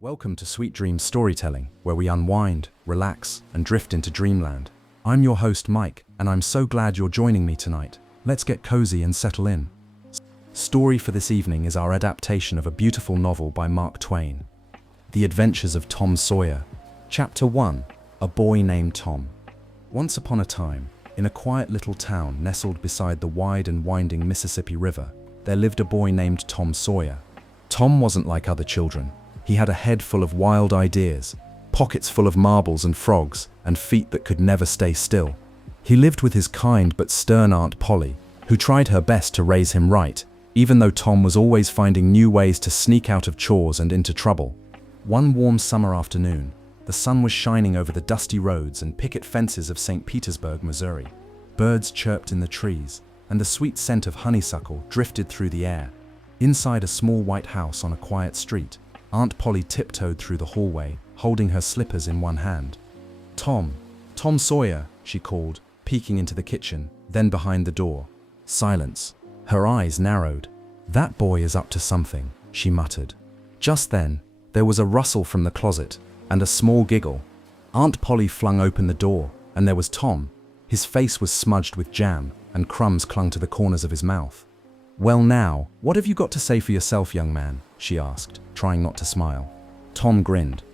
Welcome to Sweet Dreams Storytelling, where we unwind, relax, and drift into dreamland. I'm your host Mike, and I'm so glad you're joining me tonight. Let's get cozy and settle in. Story for this evening is our adaptation of a beautiful novel by Mark Twain, The Adventures of Tom Sawyer. Chapter 1, A Boy Named Tom. Once upon a time, in a quiet little town nestled beside the wide and winding Mississippi River, there lived a boy named Tom Sawyer. Tom wasn't like other children. He had a head full of wild ideas, pockets full of marbles and frogs, and feet that could never stay still. He lived with his kind but stern Aunt Polly, who tried her best to raise him right, even though Tom was always finding new ways to sneak out of chores and into trouble. One warm summer afternoon, the sun was shining over the dusty roads and picket fences of St. Petersburg, Missouri. Birds chirped in the trees, and the sweet scent of honeysuckle drifted through the air. Inside a small white house on a quiet street, Aunt Polly tiptoed through the hallway, holding her slippers in one hand. Tom Sawyer, she called, peeking into the kitchen, then behind the door. Silence. Her eyes narrowed. That boy is up to something, she muttered. Just then, there was a rustle from the closet, and a small giggle. Aunt Polly flung open the door, and there was Tom. His face was smudged with jam, and crumbs clung to the corners of his mouth. "Well now, what have you got to say for yourself, young man?" she asked, trying not to smile. Tom grinned.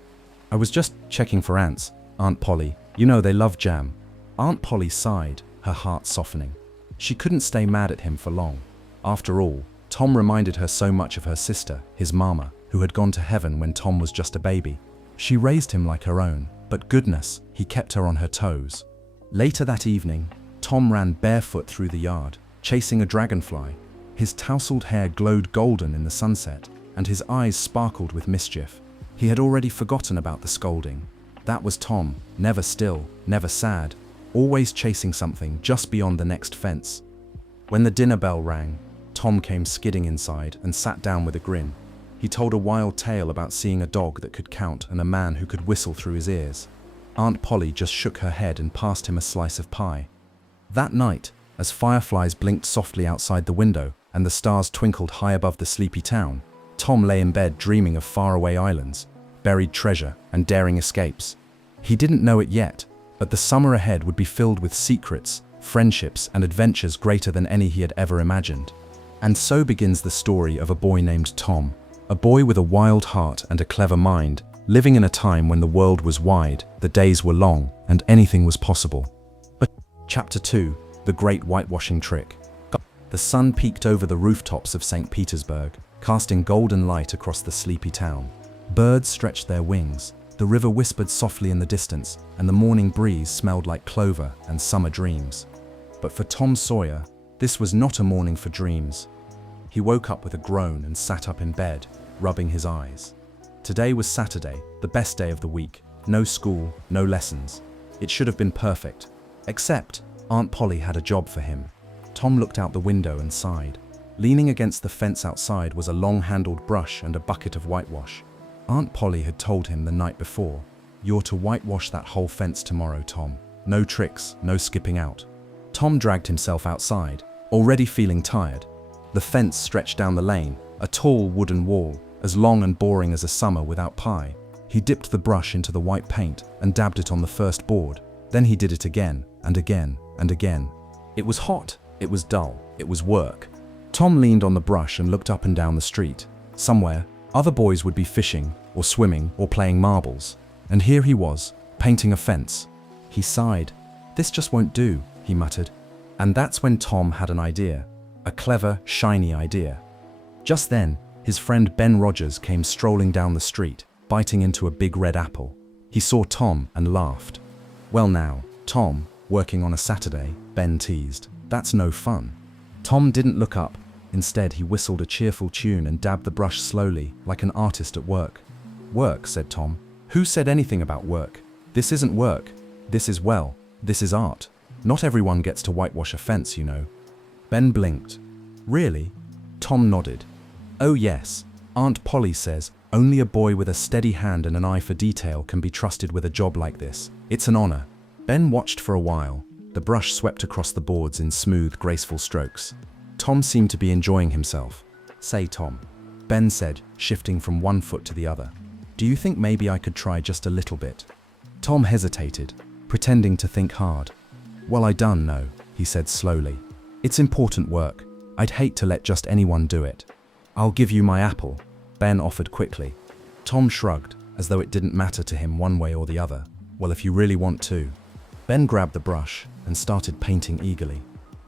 "I was just checking for ants, Aunt Polly. You know they love jam." Aunt Polly sighed, her heart softening. She couldn't stay mad at him for long. After all, Tom reminded her so much of her sister, his mama, who had gone to heaven when Tom was just a baby. She raised him like her own, but goodness, he kept her on her toes. Later that evening, Tom ran barefoot through the yard, chasing a dragonfly. His tousled hair glowed golden in the sunset, and his eyes sparkled with mischief. He had already forgotten about the scolding. That was Tom, never still, never sad, always chasing something just beyond the next fence. When the dinner bell rang, Tom came skidding inside and sat down with a grin. He told a wild tale about seeing a dog that could count and a man who could whistle through his ears. Aunt Polly just shook her head and passed him a slice of pie. That night, as fireflies blinked softly outside the window and the stars twinkled high above the sleepy town, Tom lay in bed dreaming of faraway islands, buried treasure, and daring escapes. He didn't know it yet, but the summer ahead would be filled with secrets, friendships, and adventures greater than any he had ever imagined. And so begins the story of a boy named Tom, a boy with a wild heart and a clever mind, living in a time when the world was wide, the days were long, and anything was possible. But Chapter 2, The Great Whitewashing Trick. The sun peeked over the rooftops of St. Petersburg, casting golden light across the sleepy town. Birds stretched their wings, the river whispered softly in the distance, and the morning breeze smelled like clover and summer dreams. But for Tom Sawyer, this was not a morning for dreams. He woke up with a groan and sat up in bed, rubbing his eyes. Today was Saturday, the best day of the week. No school, no lessons. It should have been perfect. Except, Aunt Polly had a job for him. Tom looked out the window and sighed. Leaning against the fence outside was a long-handled brush and a bucket of whitewash. Aunt Polly had told him the night before, "You're to whitewash that whole fence tomorrow, Tom. No tricks, no skipping out." Tom dragged himself outside, already feeling tired. The fence stretched down the lane, a tall wooden wall, as long and boring as a summer without pie. He dipped the brush into the white paint and dabbed it on the first board. Then he did it again, and again, and again. It was hot, it was dull, it was work. Tom leaned on the brush and looked up and down the street. Somewhere, other boys would be fishing, or swimming, or playing marbles. And here he was, painting a fence. He sighed. "This just won't do," he muttered. And that's when Tom had an idea. A clever, shiny idea. Just then, his friend Ben Rogers came strolling down the street, biting into a big red apple. He saw Tom and laughed. "Well now, Tom, working on a Saturday," Ben teased. "That's no fun." Tom didn't look up. Instead, he whistled a cheerful tune and dabbed the brush slowly, like an artist at work. "Work," said Tom. "Who said anything about work? This isn't work. This is art. Not everyone gets to whitewash a fence, you know." Ben blinked. "Really?" Tom nodded. "Oh yes, Aunt Polly says only a boy with a steady hand and an eye for detail can be trusted with a job like this. It's an honor." Ben watched for a while. The brush swept across the boards in smooth, graceful strokes. Tom seemed to be enjoying himself. "Say, Tom," Ben said, shifting from one foot to the other. Do you think maybe I could try just a little bit? Tom hesitated, pretending to think hard. Well, I don't know, he said slowly. It's important work. I'd hate to let just anyone do it. I'll give you my apple, Ben offered quickly. Tom shrugged, as though it didn't matter to him one way or the other. Well, if you really want to. Ben grabbed the brush and started painting eagerly.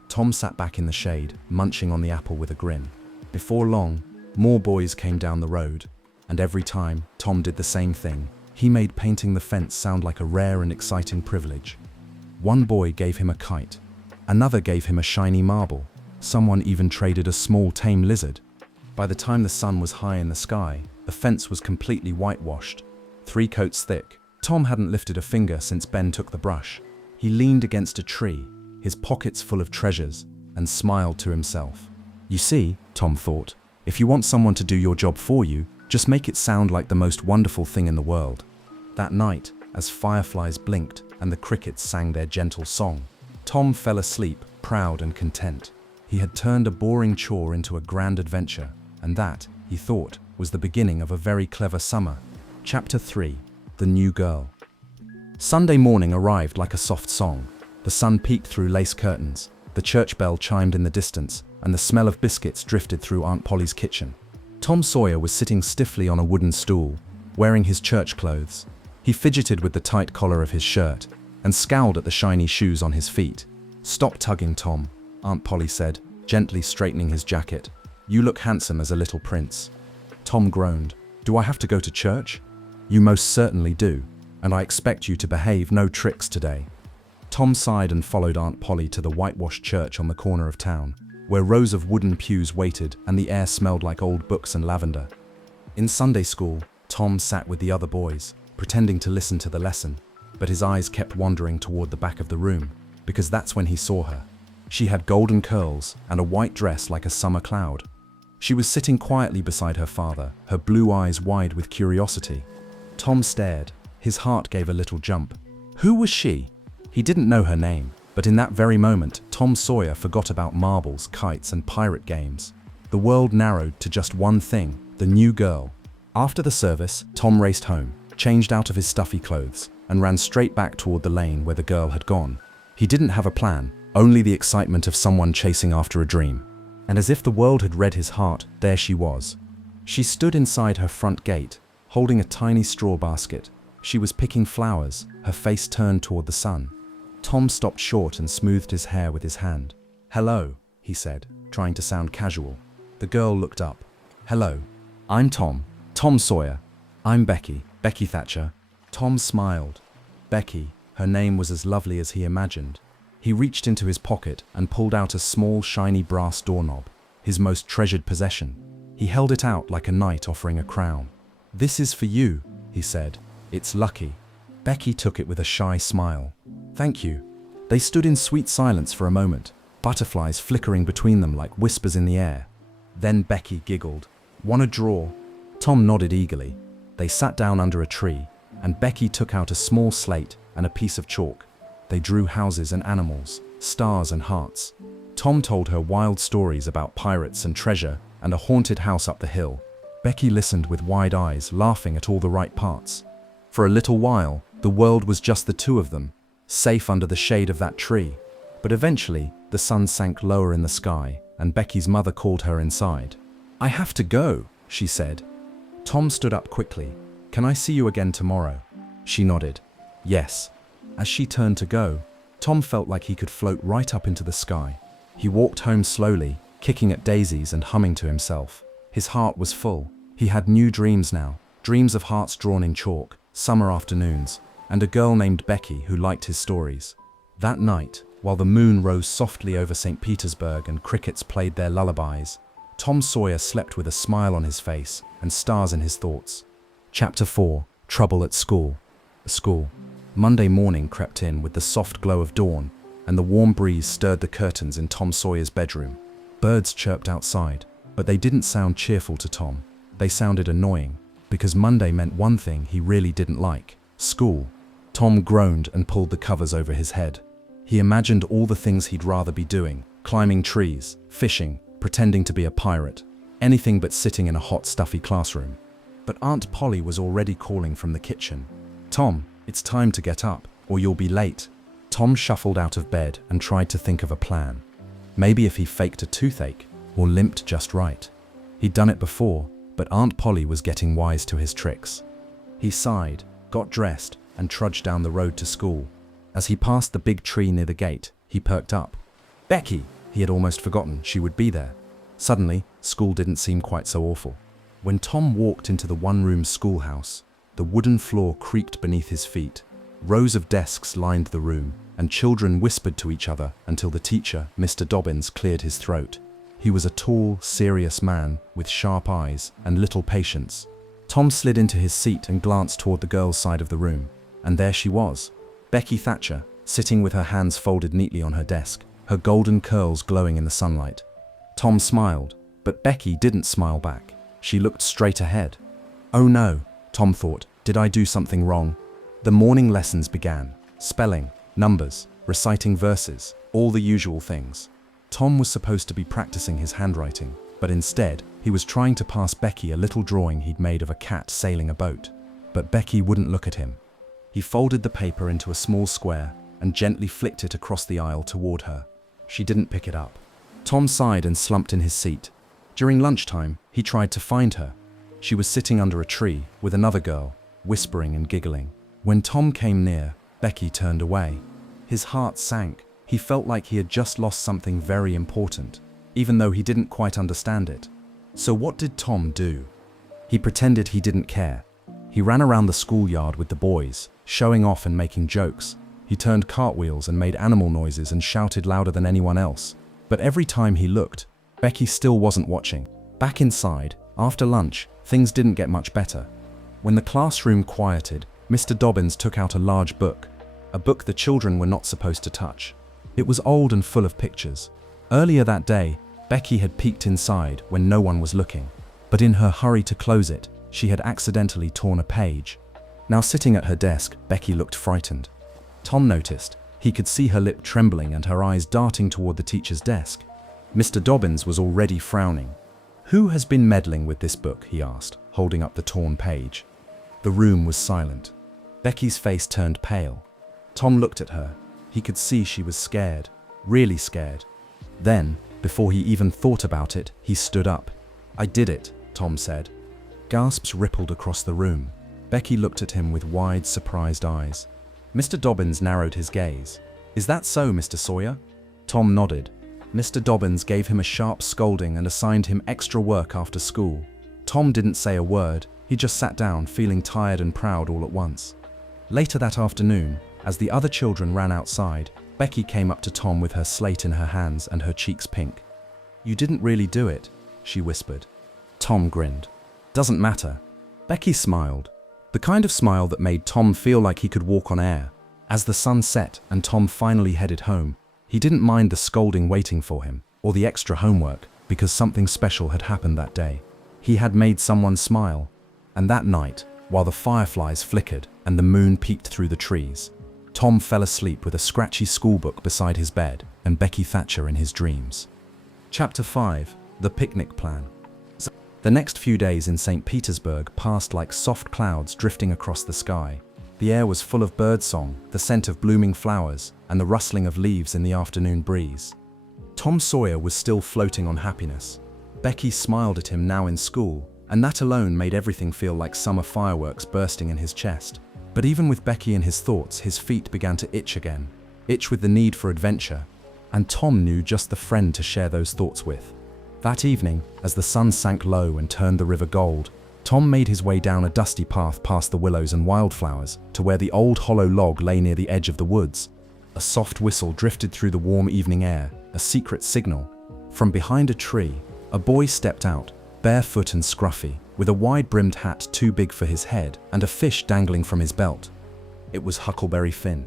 Tom sat back in the shade, munching on the apple with a grin. Before long, more boys came down the road, and every time Tom did the same thing, he made painting the fence sound like a rare and exciting privilege. One boy gave him a kite. Another gave him a shiny marble. Someone even traded a small tame lizard. By the time the sun was high in the sky, the fence was completely whitewashed, 3 coats thick. Tom hadn't lifted a finger since Ben took the brush. He leaned against a tree, his pockets full of treasures, and smiled to himself. You see, Tom thought, if you want someone to do your job for you, just make it sound like the most wonderful thing in the world. That night, as fireflies blinked and the crickets sang their gentle song, Tom fell asleep, proud and content. He had turned a boring chore into a grand adventure, and that, he thought, was the beginning of a very clever summer. Chapter 3. The New Girl. Sunday morning arrived like a soft song. The sun peeked through lace curtains, the church bell chimed in the distance, and the smell of biscuits drifted through Aunt Polly's kitchen. Tom Sawyer was sitting stiffly on a wooden stool, wearing his church clothes. He fidgeted with the tight collar of his shirt and scowled at the shiny shoes on his feet. Stop tugging, Tom, Aunt Polly said, gently straightening his jacket. You look handsome as a little prince. Tom groaned. Do I have to go to church? You most certainly do, and I expect you to behave no tricks today. Tom sighed and followed Aunt Polly to the whitewashed church on the corner of town, where rows of wooden pews waited and the air smelled like old books and lavender. In Sunday school, Tom sat with the other boys, pretending to listen to the lesson, but his eyes kept wandering toward the back of the room, because that's when he saw her. She had golden curls and a white dress like a summer cloud. She was sitting quietly beside her father, her blue eyes wide with curiosity. Tom stared. His heart gave a little jump. Who was she? He didn't know her name, but in that very moment, Tom Sawyer forgot about marbles, kites, and pirate games. The world narrowed to just one thing, the new girl. After the service, Tom raced home, changed out of his stuffy clothes, and ran straight back toward the lane where the girl had gone. He didn't have a plan, only the excitement of someone chasing after a dream. And as if the world had read his heart, there she was. She stood inside her front gate, holding a tiny straw basket. She was picking flowers, her face turned toward the sun. Tom stopped short and smoothed his hair with his hand. Hello, he said, trying to sound casual. The girl looked up. Hello. I'm Tom Sawyer. I'm Becky Thatcher. Tom smiled. Becky, her name was as lovely as he imagined. He reached into his pocket and pulled out a small, shiny brass doorknob, his most treasured possession. He held it out like a knight offering a crown. This is for you, he said. It's lucky. Becky took it with a shy smile. Thank you. They stood in sweet silence for a moment, butterflies flickering between them like whispers in the air. Then Becky giggled. Want a draw? Tom nodded eagerly. They sat down under a tree, and Becky took out a small slate and a piece of chalk. They drew houses and animals, stars and hearts. Tom told her wild stories about pirates and treasure and a haunted house up the hill. Becky listened with wide eyes, laughing at all the right parts. For a little while, the world was just the two of them, safe under the shade of that tree. But eventually, the sun sank lower in the sky, and Becky's mother called her inside. I have to go, she said. Tom stood up quickly. Can I see you again tomorrow? She nodded. Yes. As she turned to go, Tom felt like he could float right up into the sky. He walked home slowly, kicking at daisies and humming to himself. His heart was full. He had new dreams now, dreams of hearts drawn in chalk, summer afternoons, and a girl named Becky who liked his stories. That night, while the moon rose softly over St. Petersburg and crickets played their lullabies, Tom Sawyer slept with a smile on his face and stars in his thoughts. Chapter 4. Trouble at School. School. Monday morning crept in with the soft glow of dawn, and the warm breeze stirred the curtains in Tom Sawyer's bedroom. Birds chirped outside, but they didn't sound cheerful to Tom. They sounded annoying, because Monday meant one thing he really didn't like: school. Tom groaned and pulled the covers over his head. He imagined all the things he'd rather be doing: climbing trees, fishing, pretending to be a pirate, anything but sitting in a hot, stuffy classroom. But Aunt Polly was already calling from the kitchen. "Tom, it's time to get up, or you'll be late." Tom shuffled out of bed and tried to think of a plan. Maybe if he faked a toothache, or limped just right. He'd done it before, but Aunt Polly was getting wise to his tricks. He sighed, got dressed, and trudged down the road to school. As he passed the big tree near the gate, he perked up. Becky! He had almost forgotten she would be there. Suddenly, school didn't seem quite so awful. When Tom walked into the one-room schoolhouse, the wooden floor creaked beneath his feet. Rows of desks lined the room, and children whispered to each other until the teacher, Mr. Dobbins, cleared his throat. He was a tall, serious man with sharp eyes and little patience. Tom slid into his seat and glanced toward the girls' side of the room, and there she was, Becky Thatcher, sitting with her hands folded neatly on her desk, her golden curls glowing in the sunlight. Tom smiled, but Becky didn't smile back. She looked straight ahead. Oh no, Tom thought, did I do something wrong? The morning lessons began. Spelling, numbers, reciting verses, all the usual things. Tom was supposed to be practicing his handwriting, but instead, he was trying to pass Becky a little drawing he'd made of a cat sailing a boat. But Becky wouldn't look at him. He folded the paper into a small square and gently flicked it across the aisle toward her. She didn't pick it up. Tom sighed and slumped in his seat. During lunchtime, he tried to find her. She was sitting under a tree with another girl, whispering and giggling. When Tom came near, Becky turned away. His heart sank. He felt like he had just lost something very important, even though he didn't quite understand it. So what did Tom do? He pretended he didn't care. He ran around the schoolyard with the boys, showing off and making jokes. He turned cartwheels and made animal noises and shouted louder than anyone else. But every time he looked, Becky still wasn't watching. Back inside, after lunch, things didn't get much better. When the classroom quieted, Mr. Dobbins took out a large book, a book the children were not supposed to touch. It was old and full of pictures. Earlier that day, Becky had peeked inside when no one was looking, but in her hurry to close it, she had accidentally torn a page. Now sitting at her desk, Becky looked frightened. Tom noticed. He could see her lip trembling and her eyes darting toward the teacher's desk. Mr. Dobbins was already frowning. "Who has been meddling with this book?" he asked, holding up the torn page. The room was silent. Becky's face turned pale. Tom looked at her. He could see she was scared, really scared. Then, before he even thought about it, he stood up. "I did it," Tom said. Gasps rippled across the room. Becky looked at him with wide, surprised eyes. Mr. Dobbins narrowed his gaze. "Is that so, Mr. Sawyer?" Tom nodded. Mr. Dobbins gave him a sharp scolding and assigned him extra work after school. Tom didn't say a word. He just sat down, feeling tired and proud all at once. Later that afternoon, as the other children ran outside, Becky came up to Tom with her slate in her hands and her cheeks pink. "You didn't really do it," she whispered. Tom grinned. "Doesn't matter." Becky smiled. The kind of smile that made Tom feel like he could walk on air. As the sun set and Tom finally headed home, he didn't mind the scolding waiting for him, or the extra homework, because something special had happened that day. He had made someone smile. And that night, while the fireflies flickered and the moon peeked through the trees, Tom fell asleep with a scratchy schoolbook beside his bed and Becky Thatcher in his dreams. Chapter 5. The Picnic Plan. The next few days in St. Petersburg passed like soft clouds drifting across the sky. The air was full of birdsong, the scent of blooming flowers, and the rustling of leaves in the afternoon breeze. Tom Sawyer was still floating on happiness. Becky smiled at him now in school, and that alone made everything feel like summer fireworks bursting in his chest. But even with Becky in his thoughts, his feet began to itch again. Itch with the need for adventure. And Tom knew just the friend to share those thoughts with. That evening, as the sun sank low and turned the river gold, Tom made his way down a dusty path past the willows and wildflowers to where the old hollow log lay near the edge of the woods. A soft whistle drifted through the warm evening air, a secret signal. From behind a tree, a boy stepped out, barefoot and scruffy, with a wide-brimmed hat too big for his head and a fish dangling from his belt. It was Huckleberry Finn.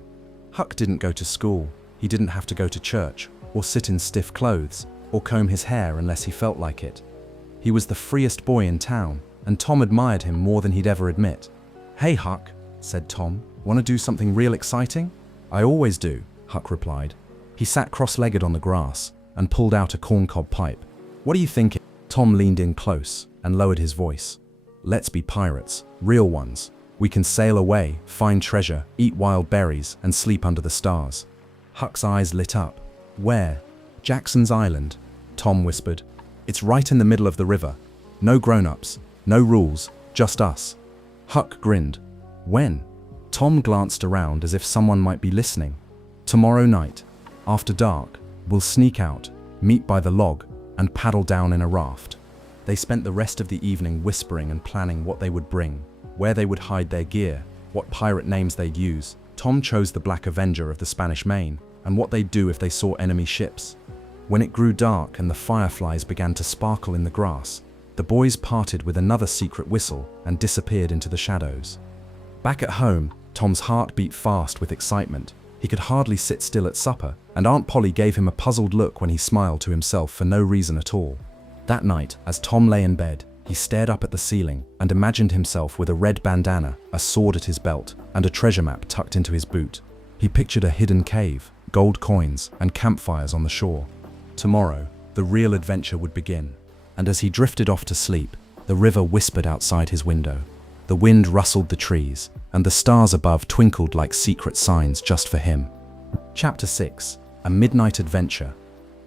Huck didn't go to school. He didn't have to go to church, or sit in stiff clothes, or comb his hair unless he felt like it. He was the freest boy in town, and Tom admired him more than he'd ever admit. "Hey, Huck," said Tom, "want to do something real exciting?" "I always do," Huck replied. He sat cross-legged on the grass and pulled out a corncob pipe. "What are you thinking?" Tom leaned in close and lowered his voice. Let's be pirates, real ones. We can sail away, find treasure, eat wild berries, and sleep under the stars. Huck's eyes lit up. Where? Jackson's Island, Tom whispered. It's right in the middle of the river. No grown-ups, no rules, just us. Huck grinned. When? Tom glanced around as if someone might be listening. Tomorrow night, after dark, we'll sneak out, meet by the log, and paddle down in a raft. They spent the rest of the evening whispering and planning what they would bring, where they would hide their gear, what pirate names they'd use. Tom chose the Black Avenger of the Spanish Main, and what they'd do if they saw enemy ships. When it grew dark and the fireflies began to sparkle in the grass, the boys parted with another secret whistle and disappeared into the shadows. Back at home, Tom's heart beat fast with excitement. He could hardly sit still at supper, and Aunt Polly gave him a puzzled look when he smiled to himself for no reason at all. That night, as Tom lay in bed, he stared up at the ceiling and imagined himself with a red bandana, a sword at his belt, and a treasure map tucked into his boot. He pictured a hidden cave, gold coins, and campfires on the shore. Tomorrow, the real adventure would begin. And as he drifted off to sleep, the river whispered outside his window. The wind rustled the trees, and the stars above twinkled like secret signs just for him. Chapter 6: A Midnight Adventure.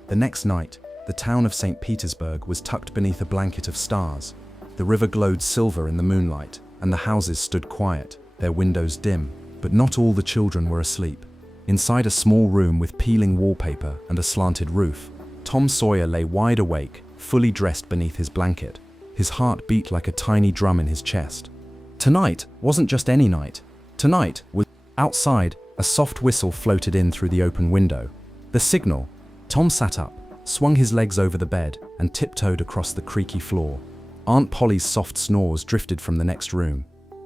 The next night, the town of St. Petersburg was tucked beneath a blanket of stars. The river glowed silver in the moonlight, and the houses stood quiet, their windows dim. But not all the children were asleep. Inside a small room with peeling wallpaper and a slanted roof, Tom Sawyer lay wide awake, fully dressed beneath his blanket. His heart beat like a tiny drum in his chest. Tonight wasn't just any night. Tonight was outside. A soft whistle floated in through the open window. The signal. Tom sat up, swung his legs over the bed, and tiptoed across the creaky floor. Aunt Polly's soft snores drifted from the next room.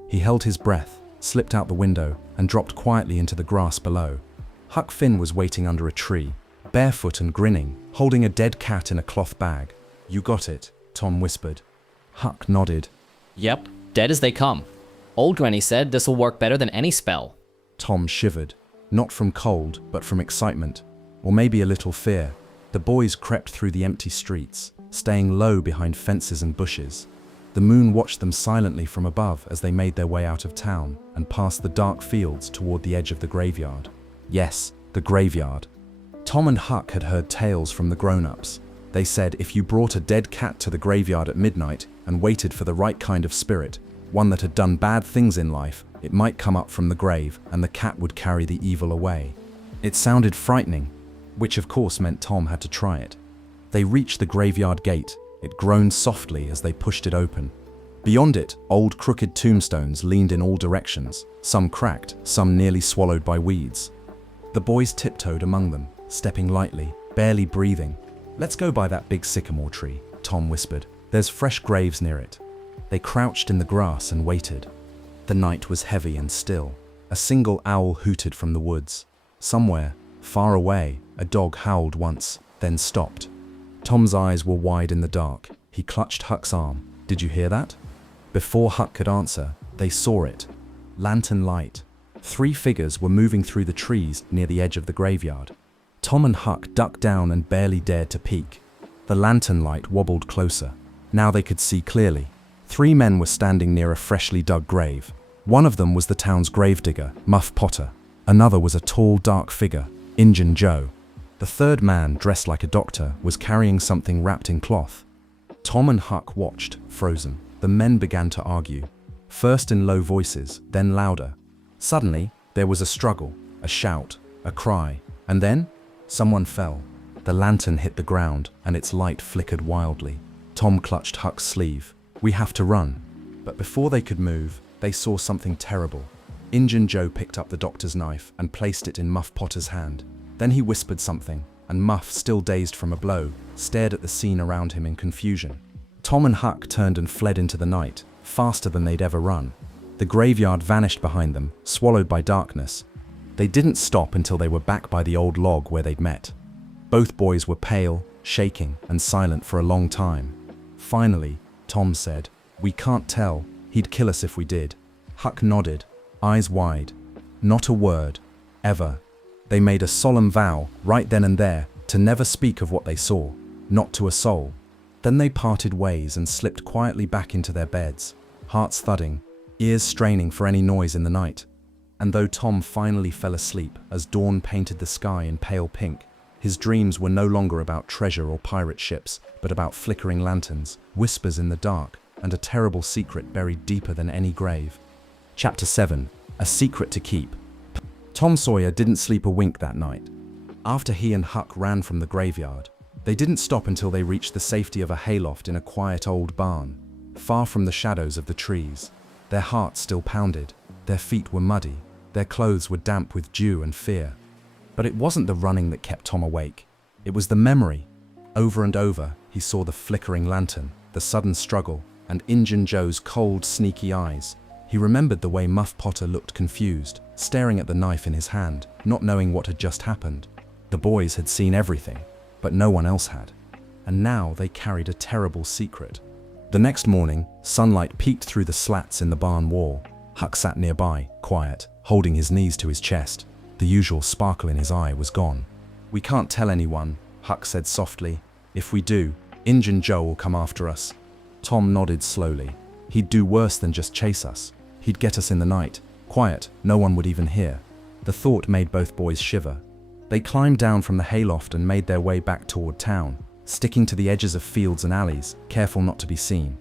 He held his breath, slipped out the window, and dropped quietly into the grass below. Huck Finn was waiting under a tree, barefoot and grinning, holding a dead cat in a cloth bag. You got it, Tom whispered. Huck nodded. Yep, dead as they come. Old Granny said this'll work better than any spell. Tom shivered, not from cold, but from excitement, or maybe a little fear. The boys crept through the empty streets, staying low behind fences and bushes. The moon watched them silently from above as they made their way out of town and past the dark fields toward the edge of the graveyard. Yes, the graveyard. Tom and Huck had heard tales from the grown-ups. They said if you brought a dead cat to the graveyard at midnight and waited for the right kind of spirit, one that had done bad things in life, it might come up from the grave and the cat would carry the evil away. It sounded frightening, which of course meant Tom had to try it. They reached the graveyard gate. It groaned softly as they pushed it open. Beyond it, old crooked tombstones leaned in all directions, some cracked, some nearly swallowed by weeds. The boys tiptoed among them, stepping lightly, barely breathing. Let's go by that big sycamore tree, Tom whispered. There's fresh graves near it. They crouched in the grass and waited. The night was heavy and still. A single owl hooted from the woods. Somewhere, far away, a dog howled once, then stopped. Tom's eyes were wide in the dark. He clutched Huck's arm. Did you hear that? Before Huck could answer, they saw it. Lantern light. 3 figures were moving through the trees near the edge of the graveyard. Tom and Huck ducked down and barely dared to peek. The lantern light wobbled closer. Now they could see clearly. 3 men were standing near a freshly dug grave. One of them was the town's gravedigger, Muff Potter. Another was a tall, dark figure, Injun Joe. The third man, dressed like a doctor, was carrying something wrapped in cloth. Tom and Huck watched, frozen. The men began to argue, first in low voices, then louder. Suddenly, there was a struggle, a shout, a cry, and then someone fell. The lantern hit the ground, and its light flickered wildly. Tom clutched Huck's sleeve. We have to run. But before they could move, they saw something terrible. Injun Joe picked up the doctor's knife and placed it in Muff Potter's hand. Then he whispered something, and Muff, still dazed from a blow, stared at the scene around him in confusion. Tom and Huck turned and fled into the night, faster than they'd ever run. The graveyard vanished behind them, swallowed by darkness. They didn't stop until they were back by the old log where they'd met. Both boys were pale, shaking, and silent for a long time. Finally, Tom said, "We can't tell. He'd kill us if we did." Huck nodded, eyes wide. Not a word. Ever. They made a solemn vow, right then and there, to never speak of what they saw, not to a soul. Then they parted ways and slipped quietly back into their beds. hearts thudding, ears straining for any noise in the night. And though Tom finally fell asleep as dawn painted the sky in pale pink, his dreams were no longer about treasure or pirate ships, but about flickering lanterns, whispers in the dark, and a terrible secret buried deeper than any grave. Chapter 7. A Secret to Keep. Tom Sawyer didn't sleep a wink that night. After he and Huck ran from the graveyard, they didn't stop until they reached the safety of a hayloft in a quiet old barn, far from the shadows of the trees. Their hearts still pounded, their feet were muddy, their clothes were damp with dew and fear. But it wasn't the running that kept Tom awake. It was the memory. Over and over, he saw the flickering lantern, the sudden struggle, and Injun Joe's cold, sneaky eyes. He remembered the way Muff Potter looked confused, staring at the knife in his hand, not knowing what had just happened. The boys had seen everything, but no one else had. And now they carried a terrible secret. The next morning, sunlight peeked through the slats in the barn wall. Huck sat nearby, quiet, holding his knees to his chest. The usual sparkle in his eye was gone. "We can't tell anyone," Huck said softly. "If we do, Injun Joe will come after us." Tom nodded slowly. "He'd do worse than just chase us. He'd get us in the night, quiet, no one would even hear." The thought made both boys shiver. They climbed down from the hayloft and made their way back toward town, sticking to the edges of fields and alleys, careful not to be seen.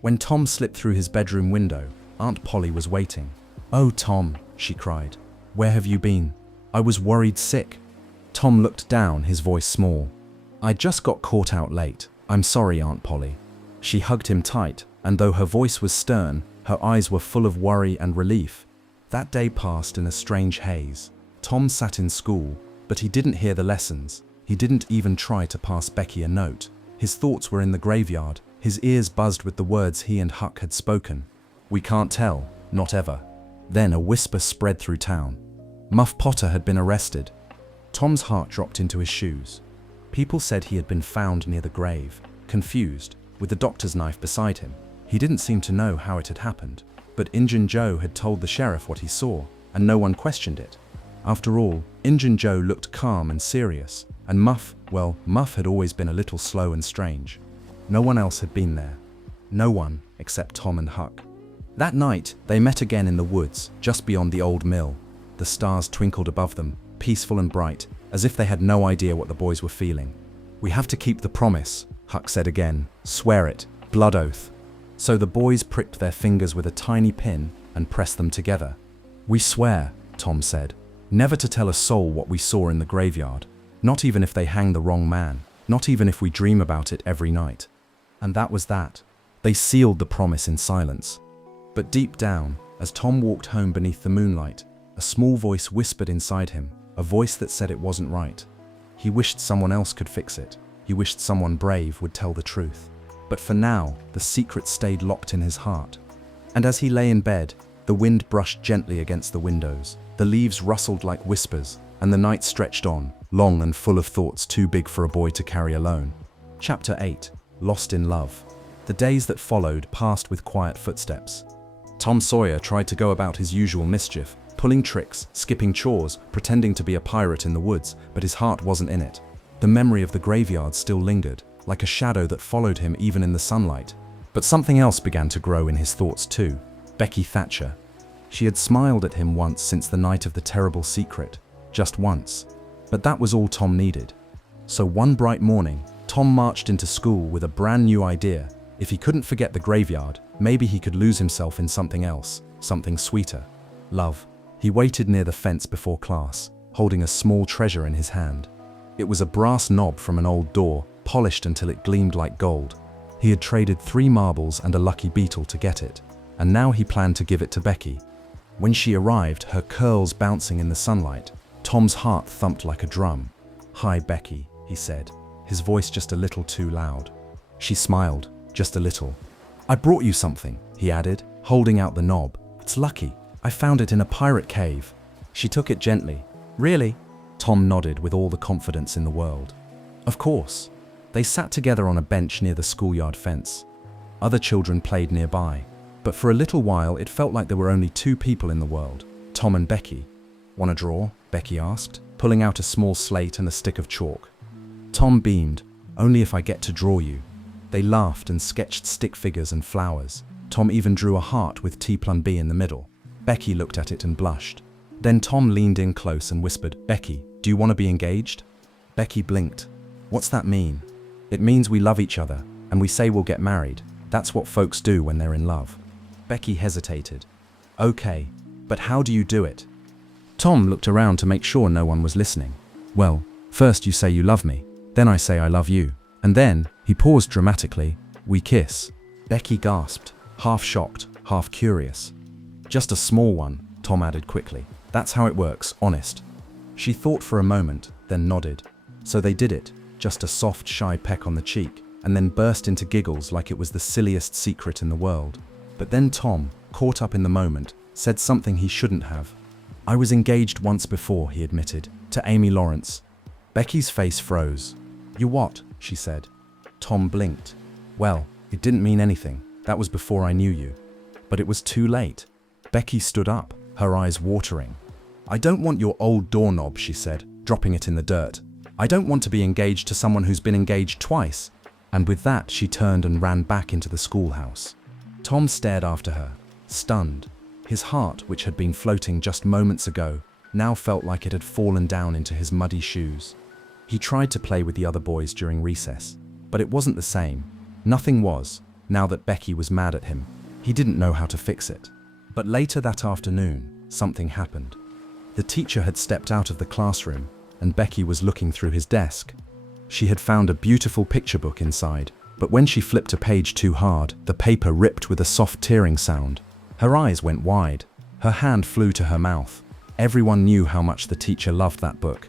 When Tom slipped through his bedroom window, Aunt Polly was waiting. "Oh, Tom," she cried. "Where have you been? I was worried sick." Tom looked down, his voice small. "I just got caught out late. I'm sorry, Aunt Polly." She hugged him tight, and though her voice was stern, her eyes were full of worry and relief. That day passed in a strange haze. Tom sat in school, but he didn't hear the lessons. He didn't even try to pass Becky a note. His thoughts were in the graveyard. His ears buzzed with the words he and Huck had spoken. "We can't tell, not ever." Then a whisper spread through town. Muff Potter had been arrested. Tom's heart dropped into his shoes. People said he had been found near the grave, confused, with the doctor's knife beside him. He didn't seem to know how it had happened, but Injun Joe had told the sheriff what he saw, and no one questioned it. After all, Injun Joe looked calm and serious, and Muff had always been a little slow and strange. No one else had been there. No one except Tom and Huck. That night, they met again in the woods, just beyond the old mill. The stars twinkled above them, peaceful and bright, as if they had no idea what the boys were feeling. "We have to keep the promise," Huck said again. "Swear it, blood oath." So the boys pricked their fingers with a tiny pin and pressed them together. "We swear," Tom said, "never to tell a soul what we saw in the graveyard, not even if they hang the wrong man, not even if we dream about it every night." And that was that. They sealed the promise in silence. But deep down, as Tom walked home beneath the moonlight, a small voice whispered inside him, a voice that said it wasn't right. He wished someone else could fix it. He wished someone brave would tell the truth. But for now, the secret stayed locked in his heart. And as he lay in bed, the wind brushed gently against the windows, the leaves rustled like whispers, and the night stretched on, long and full of thoughts too big for a boy to carry alone. Chapter 8. Lost in Love. The days that followed passed with quiet footsteps. Tom Sawyer tried to go about his usual mischief, pulling tricks, skipping chores, pretending to be a pirate in the woods, but his heart wasn't in it. The memory of the graveyard still lingered, like a shadow that followed him even in the sunlight. But something else began to grow in his thoughts too. Becky Thatcher. She had smiled at him once since the night of the terrible secret. Just once. But that was all Tom needed. So one bright morning, Tom marched into school with a brand new idea. If he couldn't forget the graveyard, maybe he could lose himself in something else, something sweeter. Love. He waited near the fence before class, holding a small treasure in his hand. It was a brass knob from an old door, polished until it gleamed like gold. He had traded 3 marbles and a lucky beetle to get it, and now he planned to give it to Becky. When she arrived, her curls bouncing in the sunlight, Tom's heart thumped like a drum. "Hi, Becky," he said, his voice just a little too loud. She smiled, just a little. "I brought you something," he added, holding out the knob. "It's lucky. I found it in a pirate cave." She took it gently. "Really?" Tom nodded with all the confidence in the world. "Of course." They sat together on a bench near the schoolyard fence. Other children played nearby, but for a little while it felt like there were only 2 people in the world, Tom and Becky. "Want to draw?" Becky asked, pulling out a small slate and a stick of chalk. Tom beamed. "Only if I get to draw you." They laughed and sketched stick figures and flowers. Tom even drew a heart with T+B in the middle. Becky looked at it and blushed. Then Tom leaned in close and whispered, "Becky, do you want to be engaged?" Becky blinked. "What's that mean?" "It means we love each other, and we say we'll get married. That's what folks do when they're in love." Becky hesitated. "Okay, but how do you do it?" Tom looked around to make sure no one was listening. "Well, first you say you love me, then I say I love you, and then," he paused dramatically, "we kiss." Becky gasped, half shocked, half curious. "Just a small one," Tom added quickly. "That's how it works, honest." She thought for a moment, then nodded. So they did it, just a soft, shy peck on the cheek, and then burst into giggles like it was the silliest secret in the world. But then Tom, caught up in the moment, said something he shouldn't have. "I was engaged once before," he admitted, "to Amy Lawrence." Becky's face froze. "You what?" she said. Tom blinked. "Well, it didn't mean anything. That was before I knew you." But it was too late. Becky stood up, her eyes watering. "I don't want your old doorknob," she said, dropping it in the dirt. "I don't want to be engaged to someone who's been engaged twice." And with that, she turned and ran back into the schoolhouse. Tom stared after her, stunned. His heart, which had been floating just moments ago, now felt like it had fallen down into his muddy shoes. He tried to play with the other boys during recess, but it wasn't the same. Nothing was, now that Becky was mad at him. He didn't know how to fix it. But later that afternoon, something happened. The teacher had stepped out of the classroom, and Becky was looking through his desk. She had found a beautiful picture book inside, but when she flipped a page too hard, the paper ripped with a soft tearing sound. Her eyes went wide. Her hand flew to her mouth. Everyone knew how much the teacher loved that book.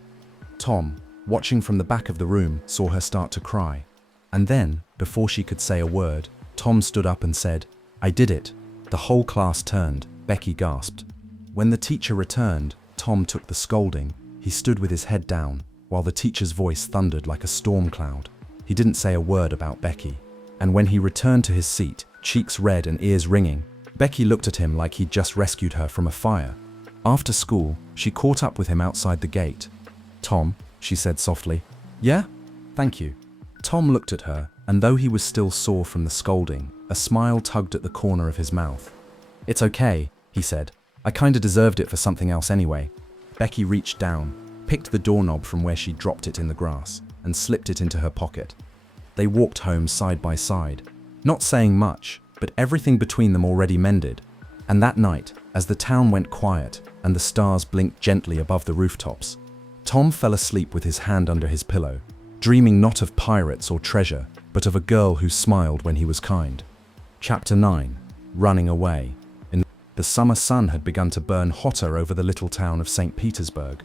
Tom, watching from the back of the room, saw her start to cry. And then, before she could say a word, Tom stood up and said, "I did it." The whole class turned. Becky gasped. When the teacher returned, Tom took the scolding. He stood with his head down, while the teacher's voice thundered like a storm cloud. He didn't say a word about Becky. And when he returned to his seat, cheeks red and ears ringing, Becky looked at him like he'd just rescued her from a fire. After school, she caught up with him outside the gate. "Tom," she said softly. "Yeah? Thank you." Tom looked at her, and though he was still sore from the scolding, a smile tugged at the corner of his mouth. "It's okay," he said. "I kinda deserved it for something else anyway." Becky reached down, picked the doorknob from where she'd dropped it in the grass, and slipped it into her pocket. They walked home side by side, not saying much, but everything between them already mended. And that night, as the town went quiet and the stars blinked gently above the rooftops, Tom fell asleep with his hand under his pillow, dreaming not of pirates or treasure, but of a girl who smiled when he was kind. Chapter 9. Running Away. The summer sun had begun to burn hotter over the little town of St. Petersburg.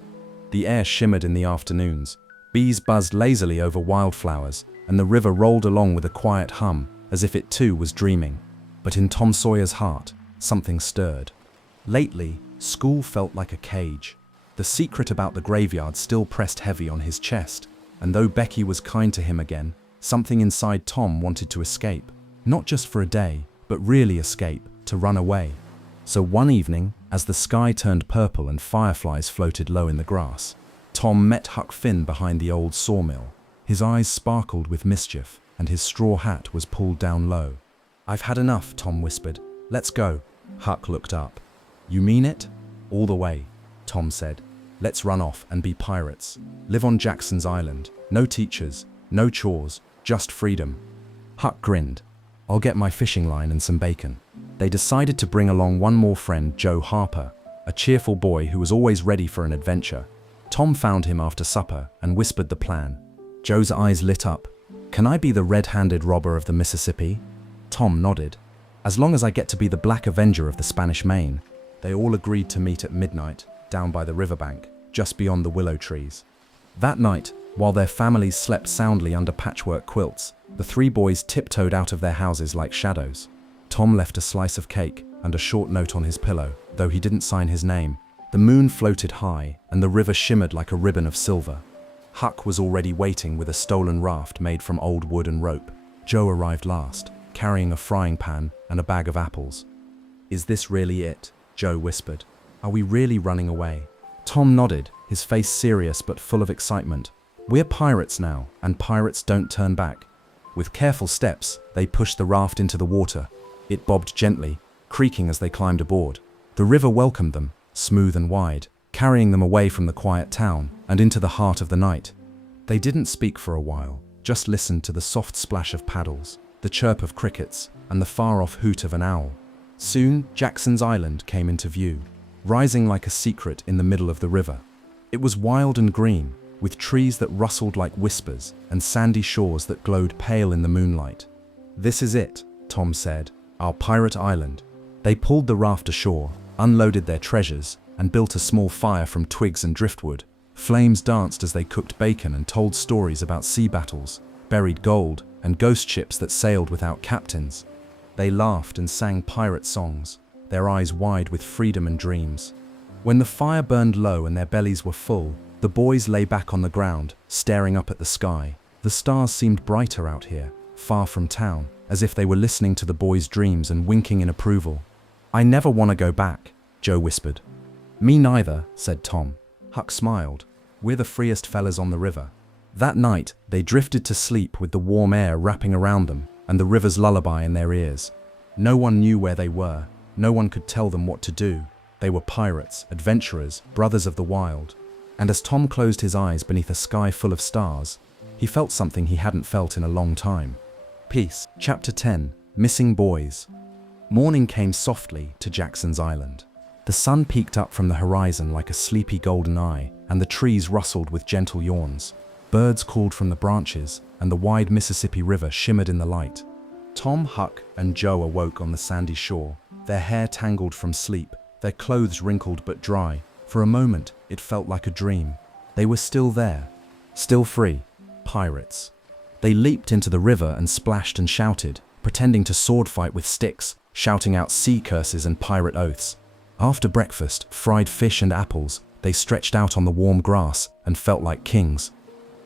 The air shimmered in the afternoons, bees buzzed lazily over wildflowers, and the river rolled along with a quiet hum, as if it too was dreaming. But in Tom Sawyer's heart, something stirred. Lately, school felt like a cage. The secret about the graveyard still pressed heavy on his chest, and though Becky was kind to him again, something inside Tom wanted to escape. Not just for a day, but really escape, to run away. So one evening, as the sky turned purple and fireflies floated low in the grass, Tom met Huck Finn behind the old sawmill. His eyes sparkled with mischief, and his straw hat was pulled down low. "I've had enough," Tom whispered. "Let's go." Huck looked up. "You mean it?" "All the way," Tom said. "Let's run off and be pirates. Live on Jackson's Island. No teachers, no chores, just freedom." Huck grinned. "I'll get my fishing line and some bacon." They decided to bring along one more friend, Joe Harper, a cheerful boy who was always ready for an adventure. Tom found him after supper and whispered the plan. Joe's eyes lit up. "Can I be the red-handed robber of the Mississippi?" Tom nodded. "As long as I get to be the Black Avenger of the Spanish Main." They all agreed to meet at midnight, down by the riverbank, just beyond the willow trees. That night, while their families slept soundly under patchwork quilts, the three boys tiptoed out of their houses like shadows. Tom left a slice of cake and a short note on his pillow, though he didn't sign his name. The moon floated high, and the river shimmered like a ribbon of silver. Huck was already waiting with a stolen raft made from old wood and rope. Joe arrived last, carrying a frying pan and a bag of apples. "Is this really it?" Joe whispered. "Are we really running away?" Tom nodded, his face serious but full of excitement. "We're pirates now, and pirates don't turn back." With careful steps, they pushed the raft into the water. It bobbed gently, creaking as they climbed aboard. The river welcomed them, smooth and wide, carrying them away from the quiet town and into the heart of the night. They didn't speak for a while, just listened to the soft splash of paddles, the chirp of crickets, and the far-off hoot of an owl. Soon, Jackson's Island came into view, rising like a secret in the middle of the river. It was wild and green, with trees that rustled like whispers and sandy shores that glowed pale in the moonlight. "This is it," Tom said, "our pirate island." They pulled the raft ashore, unloaded their treasures, and built a small fire from twigs and driftwood. Flames danced as they cooked bacon and told stories about sea battles, buried gold, and ghost ships that sailed without captains. They laughed and sang pirate songs, their eyes wide with freedom and dreams. When the fire burned low and their bellies were full, the boys lay back on the ground, staring up at the sky. The stars seemed brighter out here, far from town, as if they were listening to the boys' dreams and winking in approval. "I never want to go back," Joe whispered. "Me neither," said Tom. Huck smiled. "We're the freest fellas on the river." That night, they drifted to sleep with the warm air wrapping around them and the river's lullaby in their ears. No one knew where they were. No one could tell them what to do. They were pirates, adventurers, brothers of the wild. And as Tom closed his eyes beneath a sky full of stars, he felt something he hadn't felt in a long time. Peace. Chapter 10. Missing Boys. Morning came softly to Jackson's Island. The sun peeked up from the horizon like a sleepy golden eye, and the trees rustled with gentle yawns. Birds called from the branches, and the wide Mississippi River shimmered in the light. Tom, Huck, and Joe awoke on the sandy shore, their hair tangled from sleep, their clothes wrinkled but dry. For a moment, it felt like a dream. They were still there, still free, pirates. They leaped into the river and splashed and shouted, pretending to sword fight with sticks, shouting out sea curses and pirate oaths. After breakfast, fried fish and apples, they stretched out on the warm grass and felt like kings.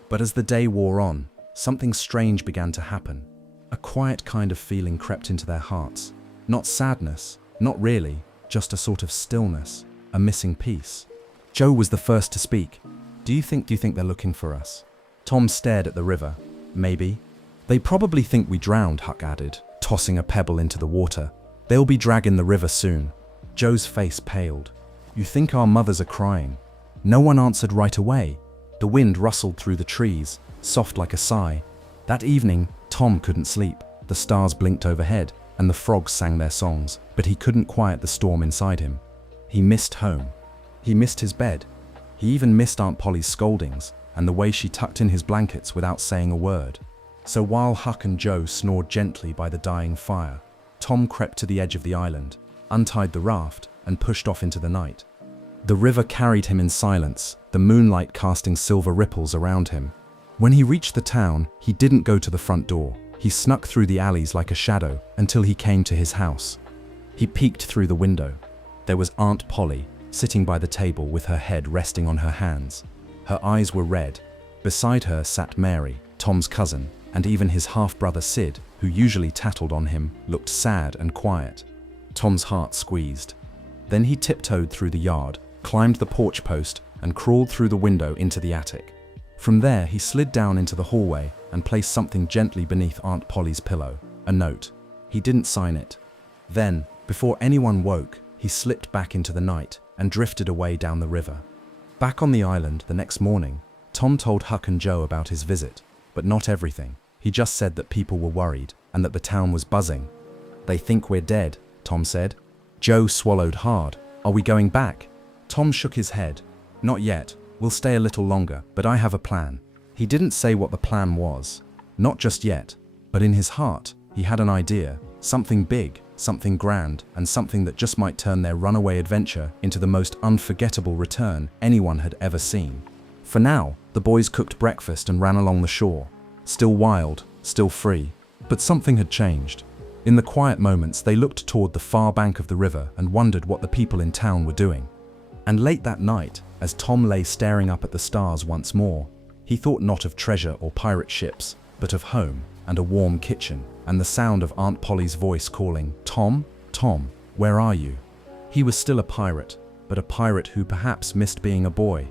But as the day wore on, something strange began to happen. A quiet kind of feeling crept into their hearts. Not sadness, not really, just a sort of stillness, a missing piece. Joe was the first to speak. Do you think they're looking for us?" Tom stared at the river. "Maybe. They probably think we drowned," Huck added, tossing a pebble into the water. "They'll be dragging the river soon." Joe's face paled. "You think our mothers are crying?" No one answered right away. The wind rustled through the trees, soft like a sigh. That evening, Tom couldn't sleep. The stars blinked overhead, and the frogs sang their songs, but he couldn't quiet the storm inside him. He missed home. He missed his bed. He even missed Aunt Polly's scoldings, and the way she tucked in his blankets without saying a word. So while Huck and Joe snored gently by the dying fire, Tom crept to the edge of the island, untied the raft, and pushed off into the night. The river carried him in silence, the moonlight casting silver ripples around him. When he reached the town, he didn't go to the front door. He snuck through the alleys like a shadow until he came to his house. He peeked through the window. There was Aunt Polly, sitting by the table with her head resting on her hands. Her eyes were red. Beside her sat Mary, Tom's cousin, and even his half-brother Sid, who usually tattled on him, looked sad and quiet. Tom's heart squeezed. Then he tiptoed through the yard, climbed the porch post, and crawled through the window into the attic. From there, he slid down into the hallway and placed something gently beneath Aunt Polly's pillow, a note. He didn't sign it. Then, before anyone woke, he slipped back into the night and drifted away down the river. Back on the island the next morning, Tom told Huck and Joe about his visit, but not everything. He just said that people were worried and that the town was buzzing. "They think we're dead," Tom said. Joe swallowed hard. "Are we going back?" Tom shook his head. "Not yet. We'll stay a little longer, but I have a plan." He didn't say what the plan was. Not just yet, but in his heart, he had an idea. Something big, something grand, and something that just might turn their runaway adventure into the most unforgettable return anyone had ever seen. For now, the boys cooked breakfast and ran along the shore. Still wild, still free. But something had changed. In the quiet moments, they looked toward the far bank of the river and wondered what the people in town were doing. And late that night, as Tom lay staring up at the stars once more, he thought not of treasure or pirate ships, but of home and a warm kitchen, and the sound of Aunt Polly's voice calling, "Tom, Tom, where are you?" He was still a pirate, but a pirate who perhaps missed being a boy.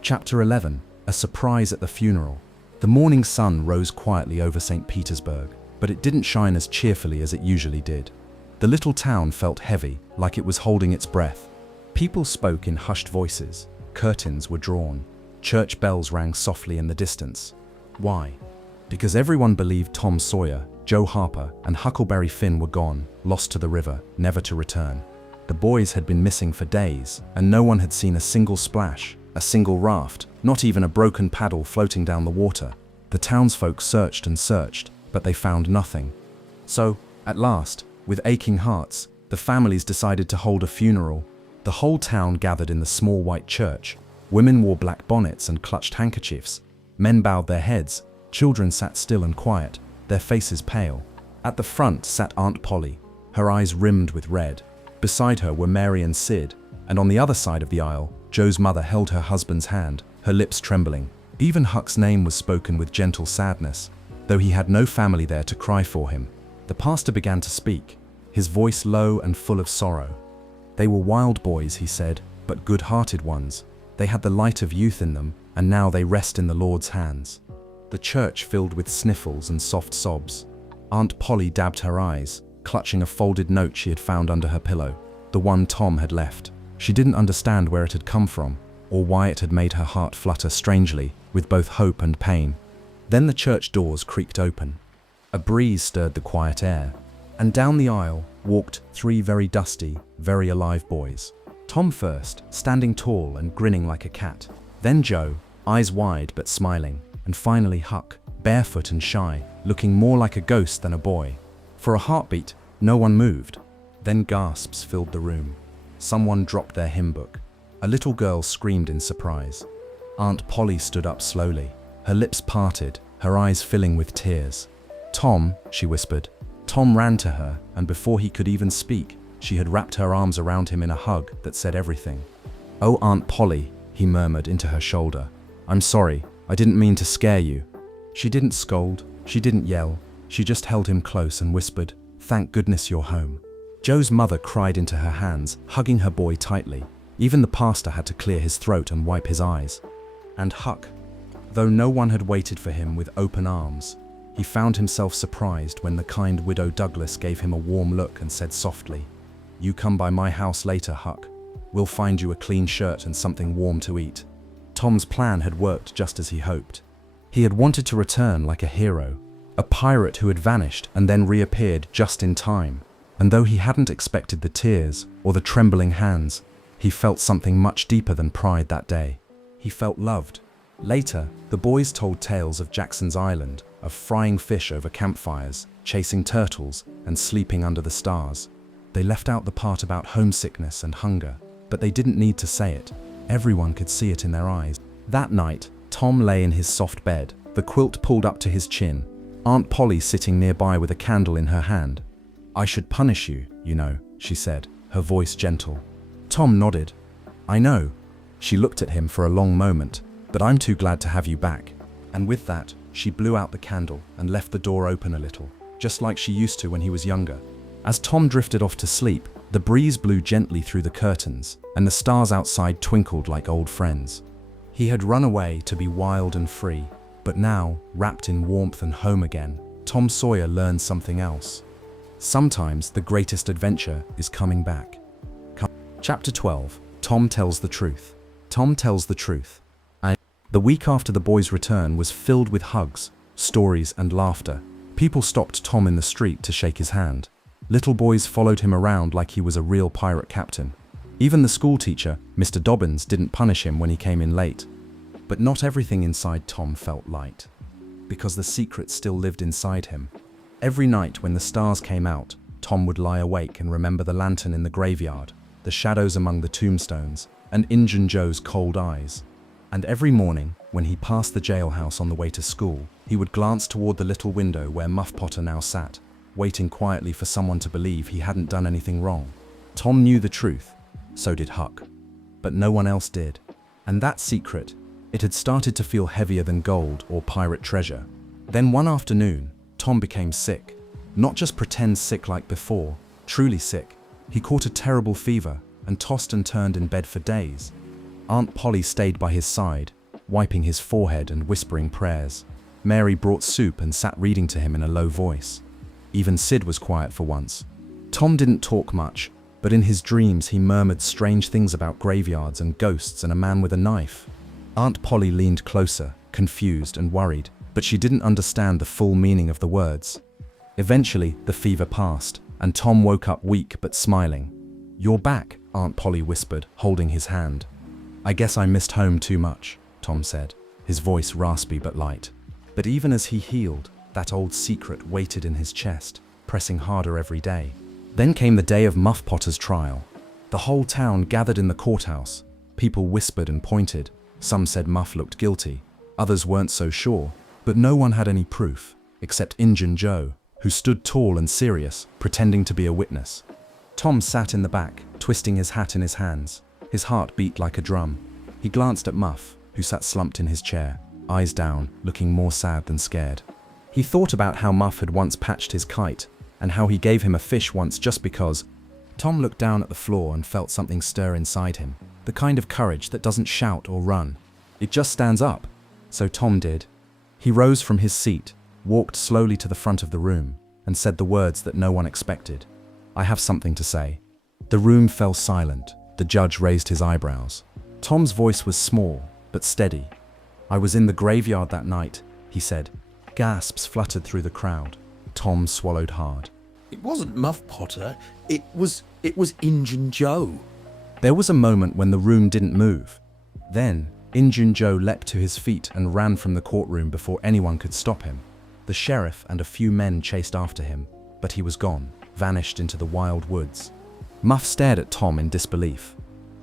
Chapter 11. A surprise at the funeral. The morning sun rose quietly over St. Petersburg. but it didn't shine as cheerfully as it usually did. The little town felt heavy, like it was holding its breath. People spoke in hushed voices, curtains were drawn, church bells rang softly in the distance. Why? Because everyone believed Tom Sawyer, Joe Harper, and Huckleberry Finn were gone, lost to the river, never to return. The boys had been missing for days, and no one had seen a single splash, a single raft, not even a broken paddle floating down the water. The townsfolk searched and searched, but they found nothing. So, at last, with aching hearts, the families decided to hold a funeral. The whole town gathered in the small white church. Women wore black bonnets and clutched handkerchiefs. Men bowed their heads. Children sat still and quiet, their faces pale. At the front sat Aunt Polly, her eyes rimmed with red. Beside her were Mary and Sid, and on the other side of the aisle, Joe's mother held her husband's hand, her lips trembling. Even Huck's name was spoken with gentle sadness, though he had no family there to cry for him. The pastor began to speak, his voice low and full of sorrow. They were wild boys, he said, but good-hearted ones. They had the light of youth in them, and now they rest in the Lord's hands. The church filled with sniffles and soft sobs. Aunt Polly dabbed her eyes, clutching a folded note she had found under her pillow, the one Tom had left. She didn't understand where it had come from, or why it had made her heart flutter strangely, with both hope and pain. Then the church doors creaked open. A breeze stirred the quiet air, and down the aisle walked three very dusty, very alive boys. Tom first, standing tall and grinning like a cat. Then Joe, eyes wide but smiling. And finally Huck, barefoot and shy, looking more like a ghost than a boy. For a heartbeat, no one moved. Then gasps filled the room. Someone dropped their hymn book. A little girl screamed in surprise. Aunt Polly stood up slowly, her lips parted, her eyes filling with tears. "Tom," she whispered. Tom ran to her, and before he could even speak, she had wrapped her arms around him in a hug that said everything. "Oh, Aunt Polly," he murmured into her shoulder. "I'm sorry. I didn't mean to scare you." She didn't scold, she didn't yell, she just held him close and whispered, "Thank goodness you're home." Joe's mother cried into her hands, hugging her boy tightly. Even the pastor had to clear his throat and wipe his eyes. And Huck, though no one had waited for him with open arms, he found himself surprised when the kind widow Douglas gave him a warm look and said softly, "You come by my house later, Huck. We'll find you a clean shirt and something warm to eat." Tom's plan had worked just as he hoped. He had wanted to return like a hero, a pirate who had vanished and then reappeared just in time. And though he hadn't expected the tears or the trembling hands, he felt something much deeper than pride that day. He felt loved. Later, the boys told tales of Jackson's Island, of frying fish over campfires, chasing turtles, and sleeping under the stars. They left out the part about homesickness and hunger, but they didn't need to say it. Everyone could see it in their eyes. That night, Tom lay in his soft bed, the quilt pulled up to his chin, Aunt Polly sitting nearby with a candle in her hand. "I should punish you, you know," she said, her voice gentle. Tom nodded. "I know." She looked at him for a long moment, "but I'm too glad to have you back." And with that, she blew out the candle and left the door open a little, just like she used to when he was younger. As Tom drifted off to sleep, the breeze blew gently through the curtains, and the stars outside twinkled like old friends. He had run away to be wild and free, but now, wrapped in warmth and home again, Tom Sawyer learned something else. Sometimes the greatest adventure is coming back. Chapter 12. Tom tells the truth. Tom tells the truth. The week after the boys' return was filled with hugs, stories, and laughter. People stopped Tom in the street to shake his hand. Little boys followed him around like he was a real pirate captain. Even the school teacher, Mr. Dobbins, didn't punish him when he came in late. But not everything inside Tom felt light, because the secret still lived inside him. Every night when the stars came out, Tom would lie awake and remember the lantern in the graveyard, the shadows among the tombstones, and Injun Joe's cold eyes. And every morning, when he passed the jailhouse on the way to school, he would glance toward the little window where Muff Potter now sat, waiting quietly for someone to believe he hadn't done anything wrong. Tom knew the truth, so did Huck, but no one else did. And that secret, it had started to feel heavier than gold or pirate treasure. Then one afternoon, Tom became sick. Not just pretend sick like before, truly sick. He caught a terrible fever and tossed and turned in bed for days. Aunt Polly stayed by his side, wiping his forehead and whispering prayers. Mary brought soup and sat reading to him in a low voice. Even Sid was quiet for once. Tom didn't talk much, but in his dreams he murmured strange things about graveyards and ghosts and a man with a knife. Aunt Polly leaned closer, confused and worried, but she didn't understand the full meaning of the words. Eventually, the fever passed, and Tom woke up weak but smiling. "You're back," Aunt Polly whispered, holding his hand. "I guess I missed home too much," Tom said, his voice raspy but light. But even as he healed, that old secret waited in his chest, pressing harder every day. Then came the day of Muff Potter's trial. The whole town gathered in the courthouse. People whispered and pointed. Some said Muff looked guilty. Others weren't so sure, but no one had any proof, except Injun Joe, who stood tall and serious, pretending to be a witness. Tom sat in the back, twisting his hat in his hands. His heart beat like a drum. He glanced at Muff, who sat slumped in his chair, eyes down, looking more sad than scared. He thought about how Muff had once patched his kite, and how he gave him a fish once just because. Tom looked down at the floor and felt something stir inside him, the kind of courage that doesn't shout or run. It just stands up. So Tom did. He rose from his seat, walked slowly to the front of the room, and said the words that no one expected. "I have something to say." The room fell silent. The judge raised his eyebrows. Tom's voice was small, but steady. "I was in the graveyard that night," he said. Gasps fluttered through the crowd. Tom swallowed hard. "It wasn't Muff Potter. It was Injun Joe." There was a moment when the room didn't move. Then, Injun Joe leapt to his feet and ran from the courtroom before anyone could stop him. The sheriff and a few men chased after him, but he was gone, vanished into the wild woods. Muff stared at Tom in disbelief.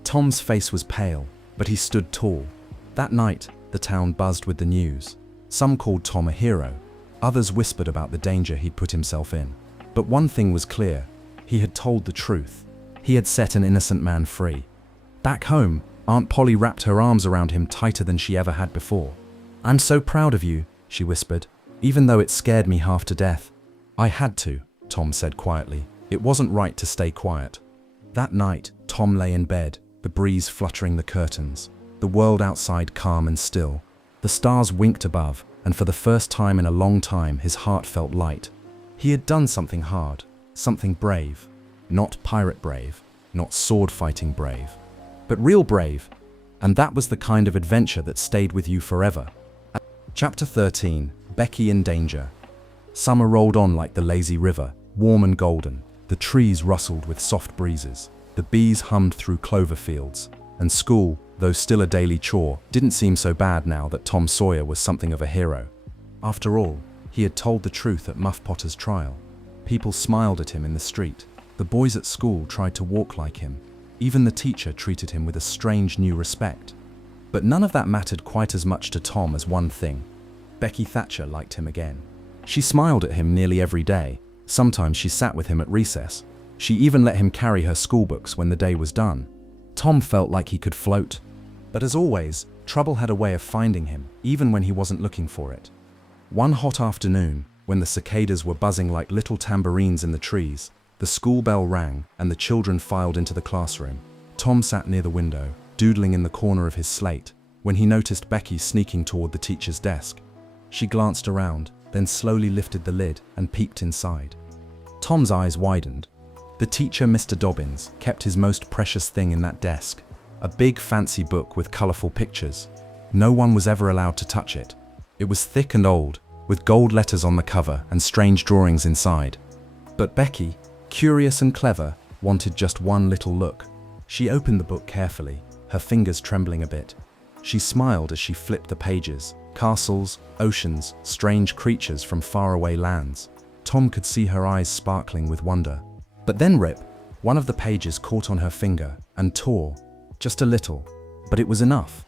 Tom's face was pale, but he stood tall. That night, the town buzzed with the news. Some called Tom a hero. Others whispered about the danger he'd put himself in. But one thing was clear. He had told the truth. He had set an innocent man free. Back home, Aunt Polly wrapped her arms around him tighter than she ever had before. "I'm so proud of you," she whispered, "even though it scared me half to death." "I had to," Tom said quietly. It wasn't right to stay quiet. That night, Tom lay in bed, the breeze fluttering the curtains, the world outside calm and still. The stars winked above, and for the first time in a long time, his heart felt light. He had done something hard, something brave. Not pirate brave, not sword-fighting brave, but real brave. And that was the kind of adventure that stayed with you forever. Chapter 13, Becky in Danger. Summer rolled on like the lazy river, warm and golden. The trees rustled with soft breezes. The bees hummed through clover fields. And school, though still a daily chore, didn't seem so bad now that Tom Sawyer was something of a hero. After all, he had told the truth at Muff Potter's trial. People smiled at him in the street. The boys at school tried to walk like him. Even the teacher treated him with a strange new respect. But none of that mattered quite as much to Tom as one thing. Becky Thatcher liked him again. She smiled at him nearly every day. Sometimes she sat with him at recess. She even let him carry her schoolbooks when the day was done. Tom felt like he could float. But as always, trouble had a way of finding him, even when he wasn't looking for it. One hot afternoon, when the cicadas were buzzing like little tambourines in the trees, the school bell rang and the children filed into the classroom. Tom sat near the window, doodling in the corner of his slate, when he noticed Becky sneaking toward the teacher's desk. She glanced around, then slowly lifted the lid and peeked inside. Tom's eyes widened. The teacher, Mr. Dobbins, kept his most precious thing in that desk, a big fancy book with colorful pictures. No one was ever allowed to touch it. It was thick and old, with gold letters on the cover and strange drawings inside. But Becky, curious and clever, wanted just one little look. She opened the book carefully, her fingers trembling a bit. She smiled as she flipped the pages. Castles, oceans, strange creatures from faraway lands. Tom could see her eyes sparkling with wonder. But then one of the pages caught on her finger and tore, just a little, but it was enough.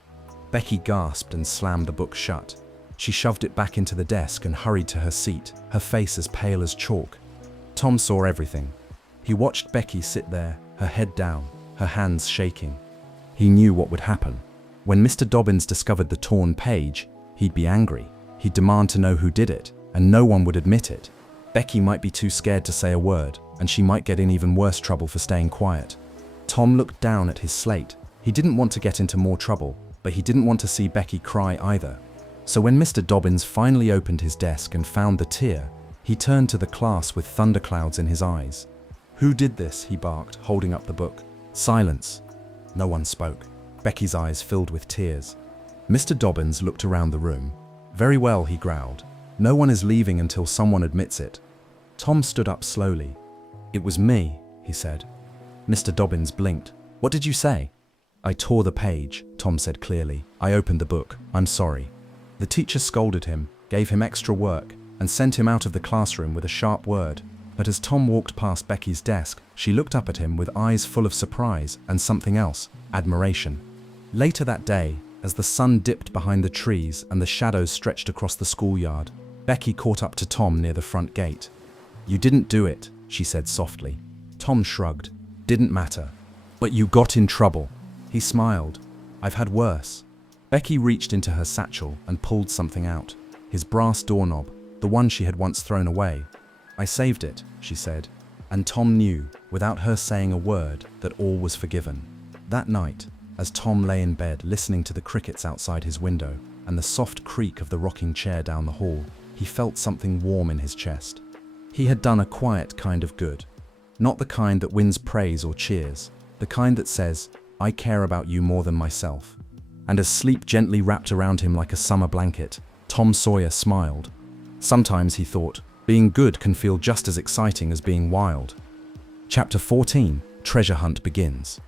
Becky gasped and slammed the book shut. She shoved it back into the desk and hurried to her seat, her face as pale as chalk. Tom saw everything. He watched Becky sit there, her head down, her hands shaking. He knew what would happen. When Mr. Dobbins discovered the torn page, he'd be angry. He'd demand to know who did it, and no one would admit it. Becky might be too scared to say a word, and she might get in even worse trouble for staying quiet. Tom looked down at his slate. He didn't want to get into more trouble, but he didn't want to see Becky cry either. So when Mr. Dobbins finally opened his desk and found the tear, He turned to the class with thunderclouds in his eyes. "Who did this?" he barked, holding up the book. Silence. No one spoke. Becky's eyes filled with tears. Mr. Dobbins looked around the room. "Very well," he growled. "No one is leaving until someone admits it." Tom stood up slowly. "It was me," he said. Mr. Dobbins blinked. "What did you say?" "I tore the page," Tom said clearly. "I opened the book. I'm sorry." The teacher scolded him, gave him extra work, and sent him out of the classroom with a sharp word. But as Tom walked past Becky's desk, she looked up at him with eyes full of surprise and something else, admiration. Later that day, as the sun dipped behind the trees and the shadows stretched across the schoolyard, Becky caught up to Tom near the front gate. "You didn't do it," she said softly. Tom shrugged. "Didn't matter. But you got in trouble." He smiled. "I've had worse." Becky reached into her satchel and pulled something out. His brass doorknob, the one she had once thrown away. "I saved it," she said, and Tom knew, without her saying a word, that all was forgiven. That night, as Tom lay in bed listening to the crickets outside his window and the soft creak of the rocking chair down the hall, he felt something warm in his chest. He had done a quiet kind of good. Not the kind that wins praise or cheers, the kind that says, "I care about you more than myself." And as sleep gently wrapped around him like a summer blanket, Tom Sawyer smiled. Sometimes, he thought, being good can feel just as exciting as being wild. Chapter 14, Treasure Hunt begins.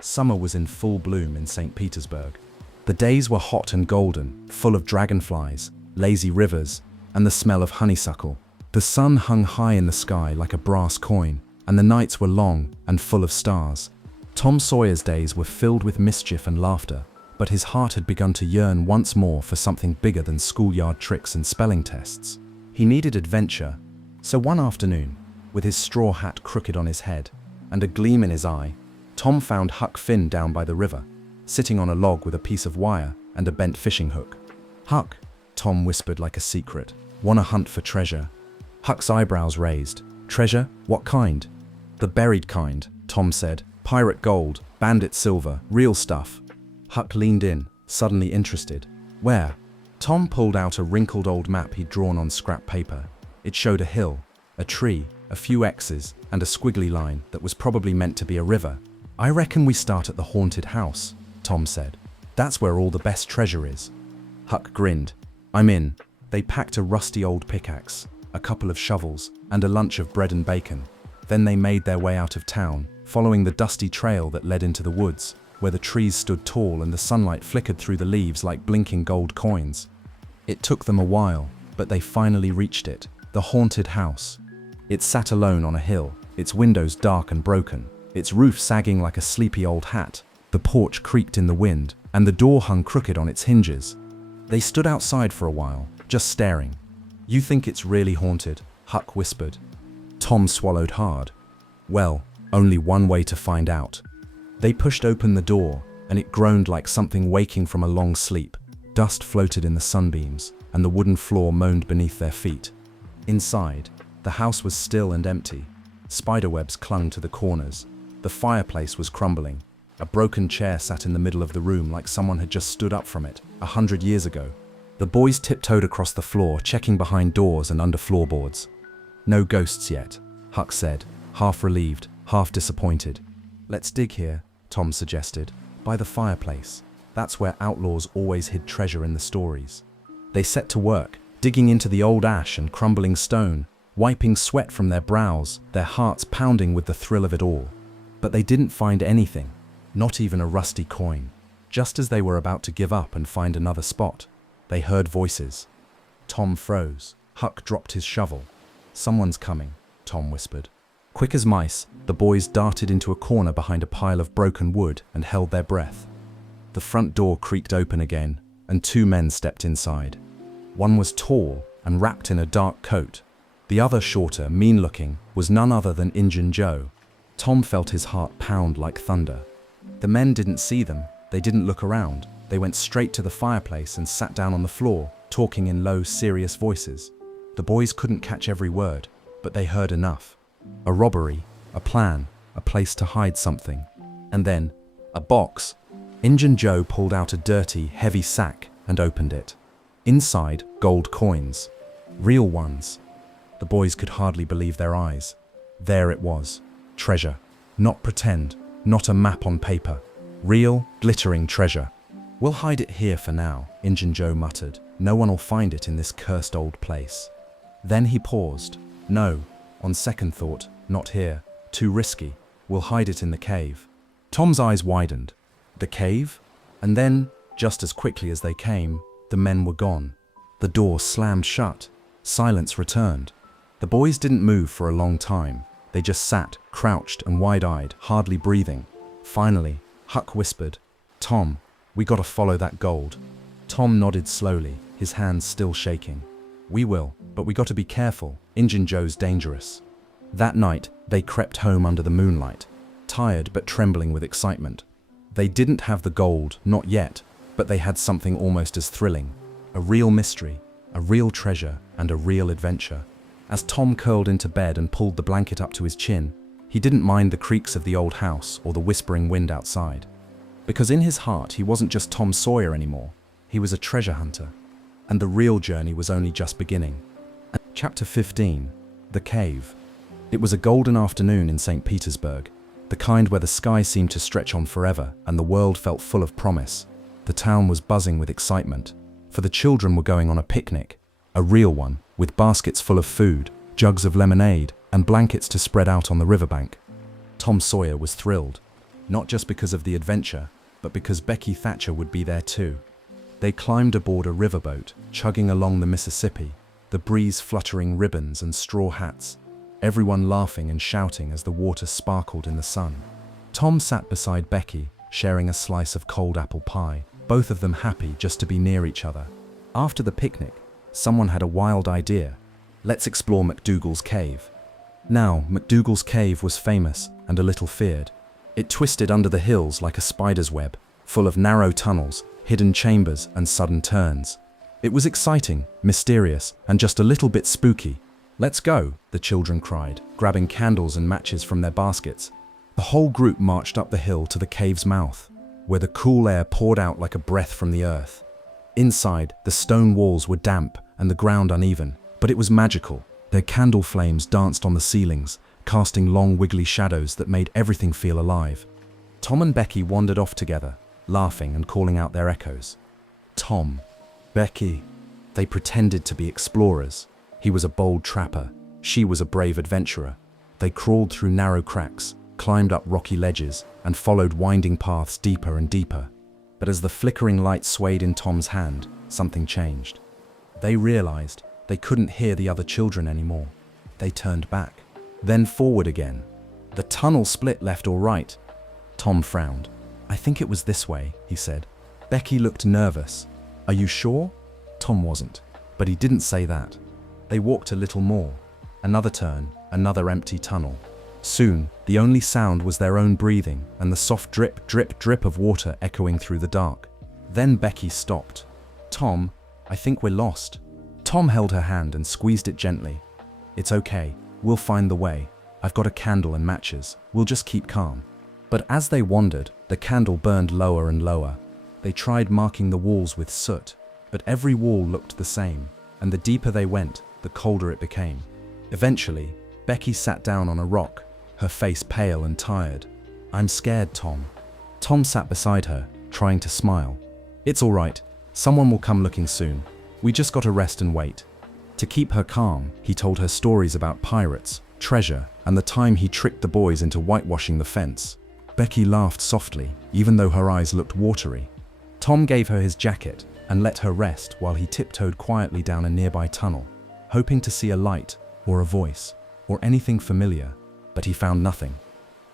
Summer was in full bloom in St. Petersburg. The days were hot and golden, full of dragonflies, lazy rivers, and the smell of honeysuckle. The sun hung high in the sky like a brass coin, and the nights were long and full of stars. Tom Sawyer's days were filled with mischief and laughter, but his heart had begun to yearn once more for something bigger than schoolyard tricks and spelling tests. He needed adventure, so one afternoon, with his straw hat crooked on his head and a gleam in his eye, Tom found Huck Finn down by the river, sitting on a log with a piece of wire and a bent fishing hook. "Huck," Tom whispered like a secret, "wanna hunt for treasure?" Huck's eyebrows raised. "Treasure? What kind?" "The buried kind," Tom said. "Pirate gold, bandit silver, real stuff." Huck leaned in, suddenly interested. "Where?" Tom pulled out a wrinkled old map he'd drawn on scrap paper. It showed a hill, a tree, a few X's, and a squiggly line that was probably meant to be a river. "I reckon we start at the haunted house," Tom said. "That's where all the best treasure is." Huck grinned. "I'm in." They packed a rusty old pickaxe, a couple of shovels, and a lunch of bread and bacon. Then they made their way out of town, following the dusty trail that led into the woods, where the trees stood tall and the sunlight flickered through the leaves like blinking gold coins. It took them a while, but they finally reached it, the haunted house. It sat alone on a hill, its windows dark and broken, its roof sagging like a sleepy old hat. The porch creaked in the wind, and the door hung crooked on its hinges. They stood outside for a while, just staring. "You think it's really haunted?" Huck whispered. Tom swallowed hard. "Well, only one way to find out." They pushed open the door, and it groaned like something waking from a long sleep. Dust floated in the sunbeams, and the wooden floor moaned beneath their feet. Inside, the house was still and empty. Spiderwebs clung to the corners. The fireplace was crumbling. A broken chair sat in the middle of the room like someone had just stood up from it, 100 years ago. The boys tiptoed across the floor, checking behind doors and under floorboards. "No ghosts yet," Huck said, half relieved, half disappointed. "Let's dig here," Tom suggested, "by the fireplace. That's where outlaws always hid treasure in the stories." They set to work, digging into the old ash and crumbling stone, wiping sweat from their brows, their hearts pounding with the thrill of it all. But they didn't find anything, not even a rusty coin. Just as they were about to give up and find another spot, they heard voices. Tom froze. Huck dropped his shovel. "Someone's coming," Tom whispered. Quick as mice, the boys darted into a corner behind a pile of broken wood and held their breath. The front door creaked open again, and two men stepped inside. One was tall and wrapped in a dark coat. The other, shorter, mean-looking, was none other than Injun Joe. Tom felt his heart pound like thunder. The men didn't see them. They didn't look around. They went straight to the fireplace and sat down on the floor, talking in low, serious voices. The boys couldn't catch every word, but they heard enough. A robbery, a plan, a place to hide something. And then, a box. Injun Joe pulled out a dirty, heavy sack and opened it. Inside, gold coins. Real ones. The boys could hardly believe their eyes. There it was. Treasure. Not pretend. Not a map on paper. Real, glittering treasure. "We'll hide it here for now," Injun Joe muttered. "No one will find it in this cursed old place." Then he paused. "No, on second thought, not here. Too risky. We'll hide it in the cave." Tom's eyes widened. The cave? And then, just as quickly as they came, the men were gone. The door slammed shut. Silence returned. The boys didn't move for a long time. They just sat, crouched and wide-eyed, hardly breathing. Finally, Huck whispered, "Tom, we gotta follow that gold." Tom nodded slowly, his hands still shaking. "We will, but we gotta be careful. Injun Joe's dangerous." That night, they crept home under the moonlight, tired but trembling with excitement. They didn't have the gold, not yet, but they had something almost as thrilling. A real mystery, a real treasure, and a real adventure. As Tom curled into bed and pulled the blanket up to his chin, he didn't mind the creaks of the old house or the whispering wind outside. Because in his heart, he wasn't just Tom Sawyer anymore. He was a treasure hunter. And the real journey was only just beginning. Chapter 15. The Cave. It was a golden afternoon in St. Petersburg, the kind where the sky seemed to stretch on forever and the world felt full of promise. The town was buzzing with excitement, for the children were going on a picnic, a real one, with baskets full of food, jugs of lemonade, and blankets to spread out on the riverbank. Tom Sawyer was thrilled, not just because of the adventure, but because Becky Thatcher would be there too. They climbed aboard a riverboat, chugging along the Mississippi, the breeze fluttering ribbons and straw hats, everyone laughing and shouting as the water sparkled in the sun. Tom sat beside Becky, sharing a slice of cold apple pie, both of them happy just to be near each other. After the picnic, someone had a wild idea. Let's explore McDougal's cave. Now, McDougal's cave was famous and a little feared. It twisted under the hills like a spider's web, full of narrow tunnels, hidden chambers, and sudden turns. It was exciting, mysterious, and just a little bit spooky. "Let's go," the children cried, grabbing candles and matches from their baskets. The whole group marched up the hill to the cave's mouth, where the cool air poured out like a breath from the earth. Inside, the stone walls were damp and the ground uneven, but it was magical. Their candle flames danced on the ceilings, casting long wiggly shadows that made everything feel alive. Tom and Becky wandered off together, laughing and calling out their echoes. Tom, Becky. They pretended to be explorers. He was a bold trapper. She was a brave adventurer. They crawled through narrow cracks, climbed up rocky ledges, and followed winding paths deeper and deeper. But as the flickering light swayed in Tom's hand, something changed. They realized they couldn't hear the other children anymore. They turned back, then forward again. The tunnel split left or right. Tom frowned. "I think it was this way," he said. Becky looked nervous. "Are you sure?" Tom wasn't, but he didn't say that. They walked a little more. Another turn, another empty tunnel. Soon, the only sound was their own breathing and the soft drip, drip, drip of water echoing through the dark. Then Becky stopped. "Tom, I think we're lost." Tom held her hand and squeezed it gently. "It's okay. We'll find the way. I've got a candle and matches. We'll just keep calm." But as they wandered, the candle burned lower and lower. They tried marking the walls with soot, but every wall looked the same, and the deeper they went, the colder it became. Eventually, Becky sat down on a rock, her face pale and tired. "I'm scared, Tom." Tom sat beside her, trying to smile. "It's all right. Someone will come looking soon. We just gotta rest and wait." To keep her calm, he told her stories about pirates, treasure, and the time he tricked the boys into whitewashing the fence. Becky laughed softly, even though her eyes looked watery. Tom gave her his jacket and let her rest while he tiptoed quietly down a nearby tunnel, hoping to see a light, or a voice, or anything familiar, but he found nothing.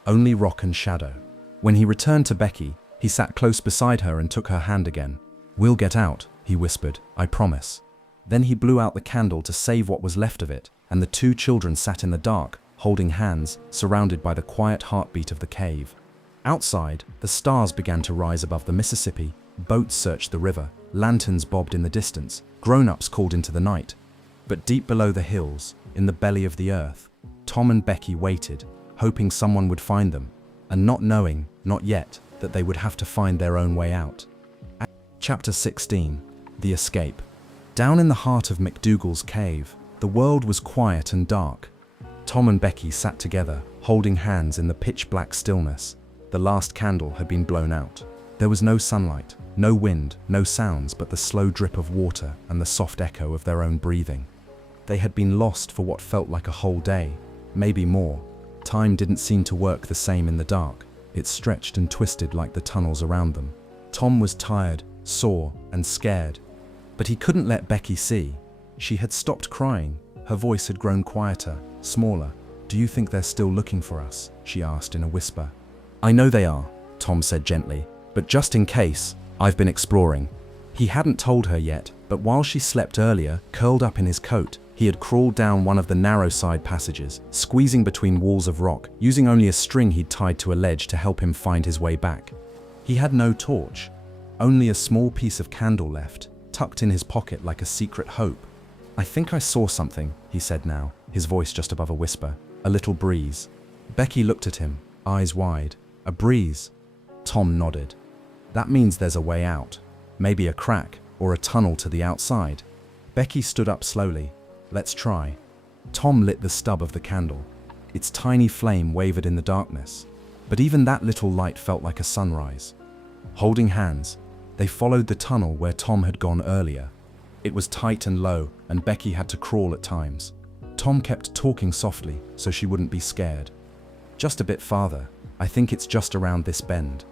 Only rock and shadow. When he returned to Becky, he sat close beside her and took her hand again. "We'll get out," he whispered, "I promise." Then he blew out the candle to save what was left of it, and the two children sat in the dark, holding hands, surrounded by the quiet heartbeat of the cave. Outside, the stars began to rise above the Mississippi, boats searched the river, lanterns bobbed in the distance, grown-ups called into the night. But deep below the hills, in the belly of the earth, Tom and Becky waited, hoping someone would find them, and not knowing, not yet, that they would have to find their own way out. Chapter 16. The Escape. Down in the heart of McDougal's cave, The world was quiet and dark. Tom and Becky sat together, holding hands in the pitch-black stillness. The last candle had been blown out. There was no sunlight, no wind, no sounds but the slow drip of water and the soft echo of their own breathing. They had been lost for what felt like a whole day, maybe more. Time didn't seem to work the same in the dark. It stretched and twisted like the tunnels around them. Tom was tired, sore, and scared. But he couldn't let Becky see. She had stopped crying. Her voice had grown quieter, smaller. "Do you think they're still looking for us?" she asked in a whisper. "I know they are," Tom said gently, "but just in case, I've been exploring." He hadn't told her yet, but while she slept earlier, curled up in his coat, he had crawled down one of the narrow side passages, squeezing between walls of rock, using only a string he'd tied to a ledge to help him find his way back. He had no torch, only a small piece of candle left, tucked in his pocket like a secret hope. "I think I saw something," he said now, his voice just above a whisper. "A little breeze." Becky looked at him, eyes wide. "A breeze?" Tom nodded. "That means there's a way out. Maybe a crack, or a tunnel to the outside." Becky stood up slowly. "Let's try." Tom lit the stub of the candle. Its tiny flame wavered in the darkness, but even that little light felt like a sunrise. Holding hands, they followed the tunnel where Tom had gone earlier. It was tight and low, and Becky had to crawl at times. Tom kept talking softly so she wouldn't be scared. "Just a bit farther. I think it's just around this bend."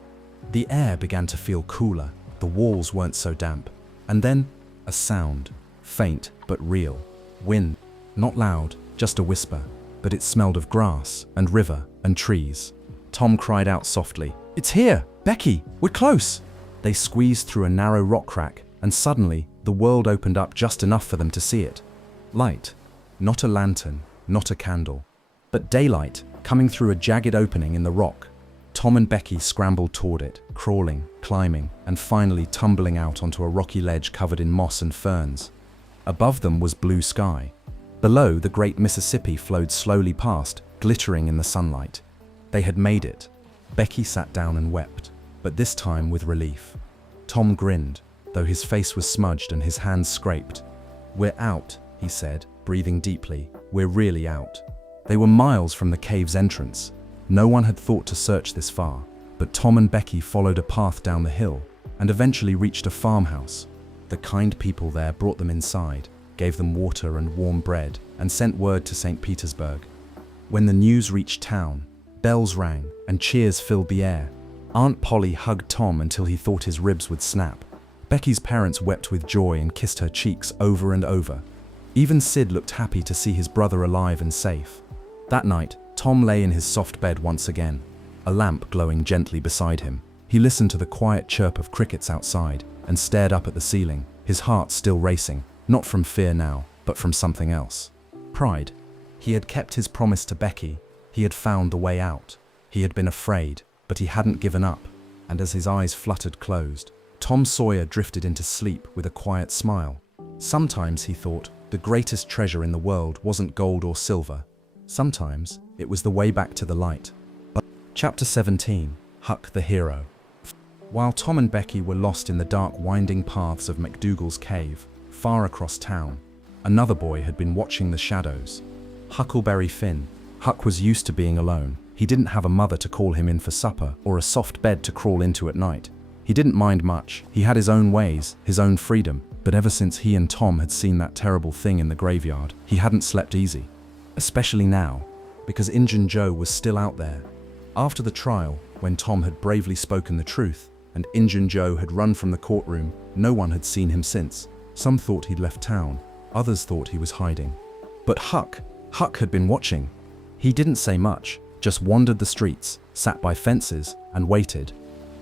The air began to feel cooler. The walls weren't so damp. And then, a sound, faint but real. Wind. Not loud, just a whisper, but it smelled of grass and river and trees. Tom cried out softly, "It's here! Becky, we're close!" They squeezed through a narrow rock crack, and suddenly, the world opened up just enough for them to see it. Light. Not a lantern, not a candle, but daylight coming through a jagged opening in the rock. Tom and Becky scrambled toward it, crawling, climbing, and finally tumbling out onto a rocky ledge covered in moss and ferns. Above them was blue sky. Below, the great Mississippi flowed slowly past, glittering in the sunlight. They had made it. Becky sat down and wept, but this time with relief. Tom grinned, though his face was smudged and his hands scraped. "We're out," he said, breathing deeply. "We're really out." They were miles from the cave's entrance. No one had thought to search this far, but Tom and Becky followed a path down the hill and eventually reached a farmhouse. The kind people there brought them inside, gave them water and warm bread, and sent word to St. Petersburg. When the news reached town, bells rang and cheers filled the air. Aunt Polly hugged Tom until he thought his ribs would snap. Becky's parents wept with joy and kissed her cheeks over and over. Even Sid looked happy to see his brother alive and safe. That night, Tom lay in his soft bed once again, a lamp glowing gently beside him. He listened to the quiet chirp of crickets outside and stared up at the ceiling, his heart still racing, not from fear now, but from something else. Pride. He had kept his promise to Becky. He had found the way out. He had been afraid, but he hadn't given up. And as his eyes fluttered closed, Tom Sawyer drifted into sleep with a quiet smile. Sometimes, he thought, the greatest treasure in the world wasn't gold or silver. Sometimes, it was the way back to the light. Chapter 17. Huck the Hero. While Tom and Becky were lost in the dark winding paths of McDougal's cave, far across town, another boy had been watching the shadows. Huckleberry Finn. Huck was used to being alone. He didn't have a mother to call him in for supper or a soft bed to crawl into at night. He didn't mind much. He had his own ways, his own freedom. But ever since he and Tom had seen that terrible thing in the graveyard, he hadn't slept easy. Especially now, because Injun Joe was still out there. After the trial, when Tom had bravely spoken the truth, and Injun Joe had run from the courtroom, no one had seen him since. Some thought he'd left town, others thought he was hiding. But Huck had been watching. He didn't say much, just wandered the streets, sat by fences, and waited.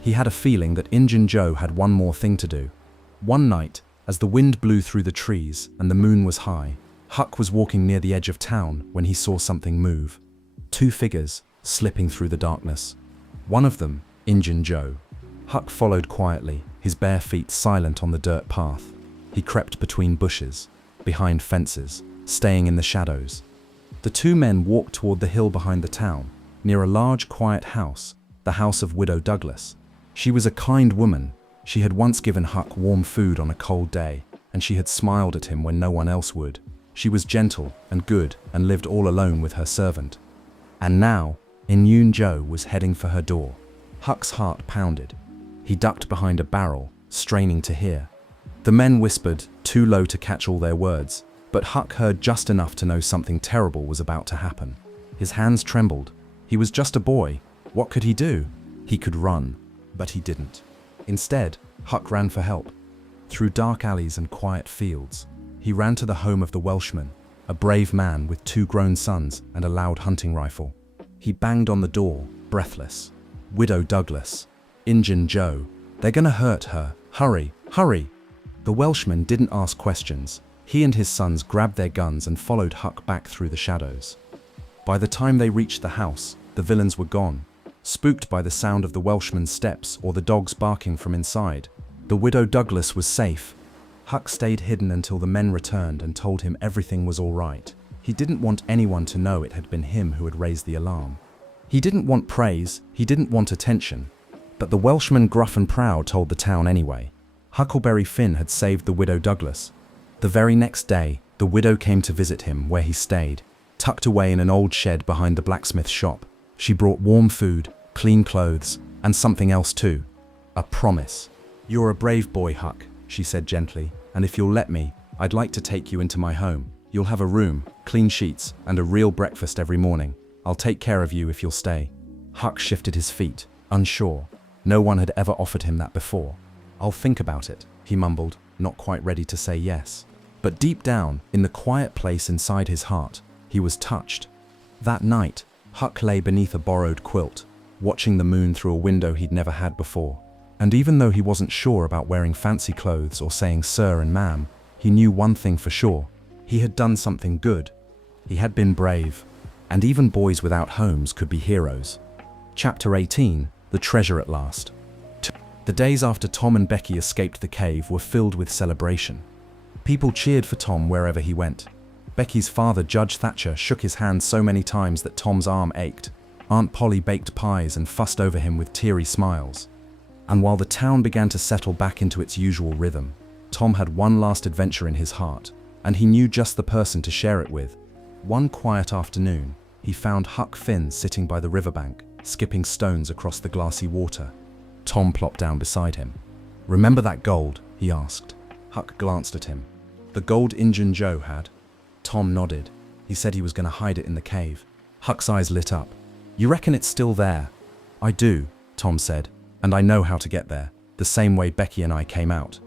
He had a feeling that Injun Joe had one more thing to do. One night, as the wind blew through the trees and the moon was high, Huck was walking near the edge of town when he saw something move. Two figures, slipping through the darkness. One of them, Injun Joe. Huck followed quietly, his bare feet silent on the dirt path. He crept between bushes, behind fences, staying in the shadows. The two men walked toward the hill behind the town, near a large, quiet house, the house of Widow Douglas. She was a kind woman. She had once given Huck warm food on a cold day, and she had smiled at him when no one else would. She was gentle and good and lived all alone with her servant. And now, Inyun Joe was heading for her door. Huck's heart pounded. He ducked behind a barrel, straining to hear. The men whispered, too low to catch all their words, but Huck heard just enough to know something terrible was about to happen. His hands trembled. He was just a boy. What could he do? He could run, but he didn't. Instead, Huck ran for help. Through dark alleys and quiet fields, he ran to the home of the Welshman, a brave man with 2 grown sons and a loud hunting rifle. He banged on the door, breathless. Widow Douglas. Injun Joe. They're gonna hurt her. Hurry, hurry. The Welshman didn't ask questions. He and his sons grabbed their guns and followed Huck back through the shadows. By the time they reached the house, the villains were gone. Spooked by the sound of the Welshman's steps or the dogs barking from inside, the Widow Douglas was safe. Huck stayed hidden until the men returned and told him everything was all right. He didn't want anyone to know it had been him who had raised the alarm. He didn't want praise, he didn't want attention. But the Welshman, gruff and proud, told the town anyway. Huckleberry Finn had saved the Widow Douglas. The very next day, the widow came to visit him where he stayed, tucked away in an old shed behind the blacksmith shop. She brought warm food, clean clothes, and something else too. A promise. You're a brave boy, Huck, she said gently, and if you'll let me, I'd like to take you into my home. You'll have a room, clean sheets, and a real breakfast every morning. I'll take care of you if you'll stay. Huck shifted his feet, unsure. No one had ever offered him that before. I'll think about it, he mumbled, not quite ready to say yes. But deep down, in the quiet place inside his heart, he was touched. That night, Huck lay beneath a borrowed quilt, watching the moon through a window he'd never had before. And even though he wasn't sure about wearing fancy clothes or saying sir and ma'am, he knew one thing for sure. He had done something good. He had been brave. And even boys without homes could be heroes. Chapter 18, The Treasure at Last. The days after Tom and Becky escaped the cave were filled with celebration. People cheered for Tom wherever he went. Becky's father, Judge Thatcher, shook his hand so many times that Tom's arm ached. Aunt Polly baked pies and fussed over him with teary smiles. And while the town began to settle back into its usual rhythm, Tom had one last adventure in his heart, and he knew just the person to share it with. One quiet afternoon, he found Huck Finn sitting by the riverbank, skipping stones across the glassy water. Tom plopped down beside him. "Remember that gold?" he asked. Huck glanced at him. "The gold Injun Joe had?" Tom nodded. He said he was going to hide it in the cave. Huck's eyes lit up. "You reckon it's still there?" "I do," Tom said, "and I know how to get there, the same way Becky and I came out."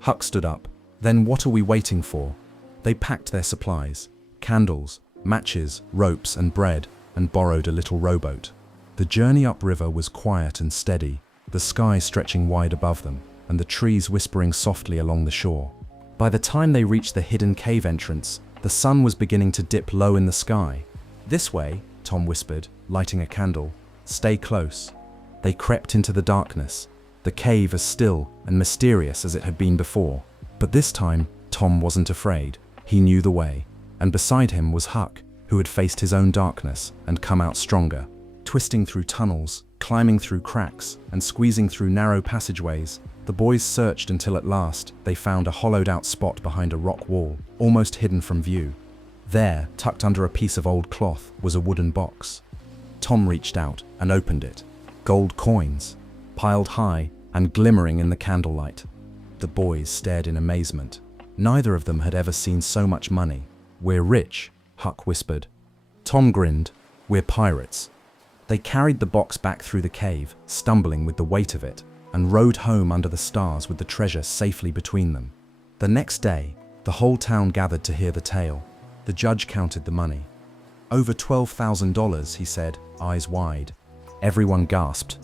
Huck stood up. "Then what are we waiting for?" They packed their supplies, candles, matches, ropes, and bread, and borrowed a little rowboat. The journey upriver was quiet and steady, the sky stretching wide above them, and the trees whispering softly along the shore. By the time they reached the hidden cave entrance, the sun was beginning to dip low in the sky. "This way," Tom whispered, lighting a candle. "Stay close." They crept into the darkness, the cave as still and mysterious as it had been before. But this time, Tom wasn't afraid. He knew the way. And beside him was Huck, who had faced his own darkness and come out stronger. Twisting through tunnels, climbing through cracks, and squeezing through narrow passageways, the boys searched until at last they found a hollowed-out spot behind a rock wall, almost hidden from view. There, tucked under a piece of old cloth, was a wooden box. Tom reached out and opened it. Gold coins, piled high and glimmering in the candlelight. The boys stared in amazement. Neither of them had ever seen so much money. "We're rich," Huck whispered. Tom grinned. "We're pirates." They carried the box back through the cave, stumbling with the weight of it, and rowed home under the stars with the treasure safely between them. The next day, the whole town gathered to hear the tale. The judge counted the money. "Over $12,000, he said, eyes wide. Everyone gasped.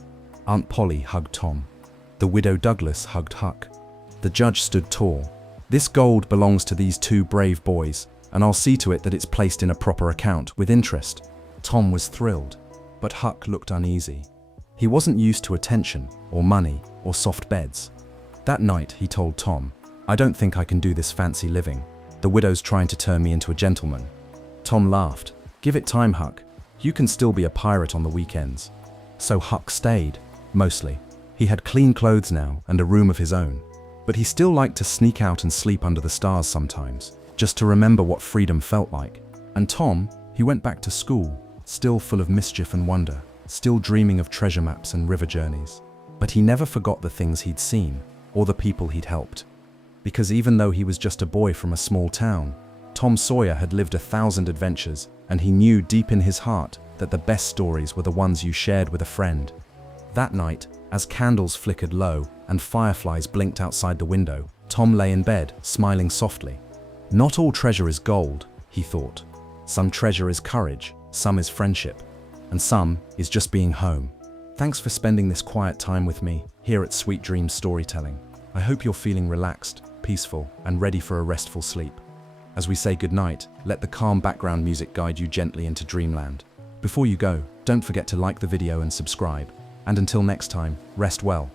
Aunt Polly hugged Tom. The Widow Douglas hugged Huck. The judge stood tall. "This gold belongs to these 2 brave boys, and I'll see to it that it's placed in a proper account with interest." Tom was thrilled, but Huck looked uneasy. He wasn't used to attention, or money, or soft beds. That night, he told Tom, "I don't think I can do this fancy living. The widow's trying to turn me into a gentleman." Tom laughed. "Give it time, Huck. You can still be a pirate on the weekends." So Huck stayed, mostly. He had clean clothes now and a room of his own. But he still liked to sneak out and sleep under the stars sometimes. just to remember what freedom felt like. And Tom, he went back to school, still full of mischief and wonder, still dreaming of treasure maps and river journeys. But he never forgot the things he'd seen, or the people he'd helped. Because even though he was just a boy from a small town, Tom Sawyer had lived 1,000 adventures, and he knew deep in his heart that the best stories were the ones you shared with a friend. That night, as candles flickered low and fireflies blinked outside the window, Tom lay in bed, smiling softly. Not all treasure is gold, he thought. Some treasure is courage, some is friendship, and some is just being home. Thanks for spending this quiet time with me here at Sweet Dreams Storytelling. I hope you're feeling relaxed, peaceful, and ready for a restful sleep. As we say goodnight, let the calm background music guide you gently into dreamland. Before you go, don't forget to like the video and subscribe. And until next time, rest well.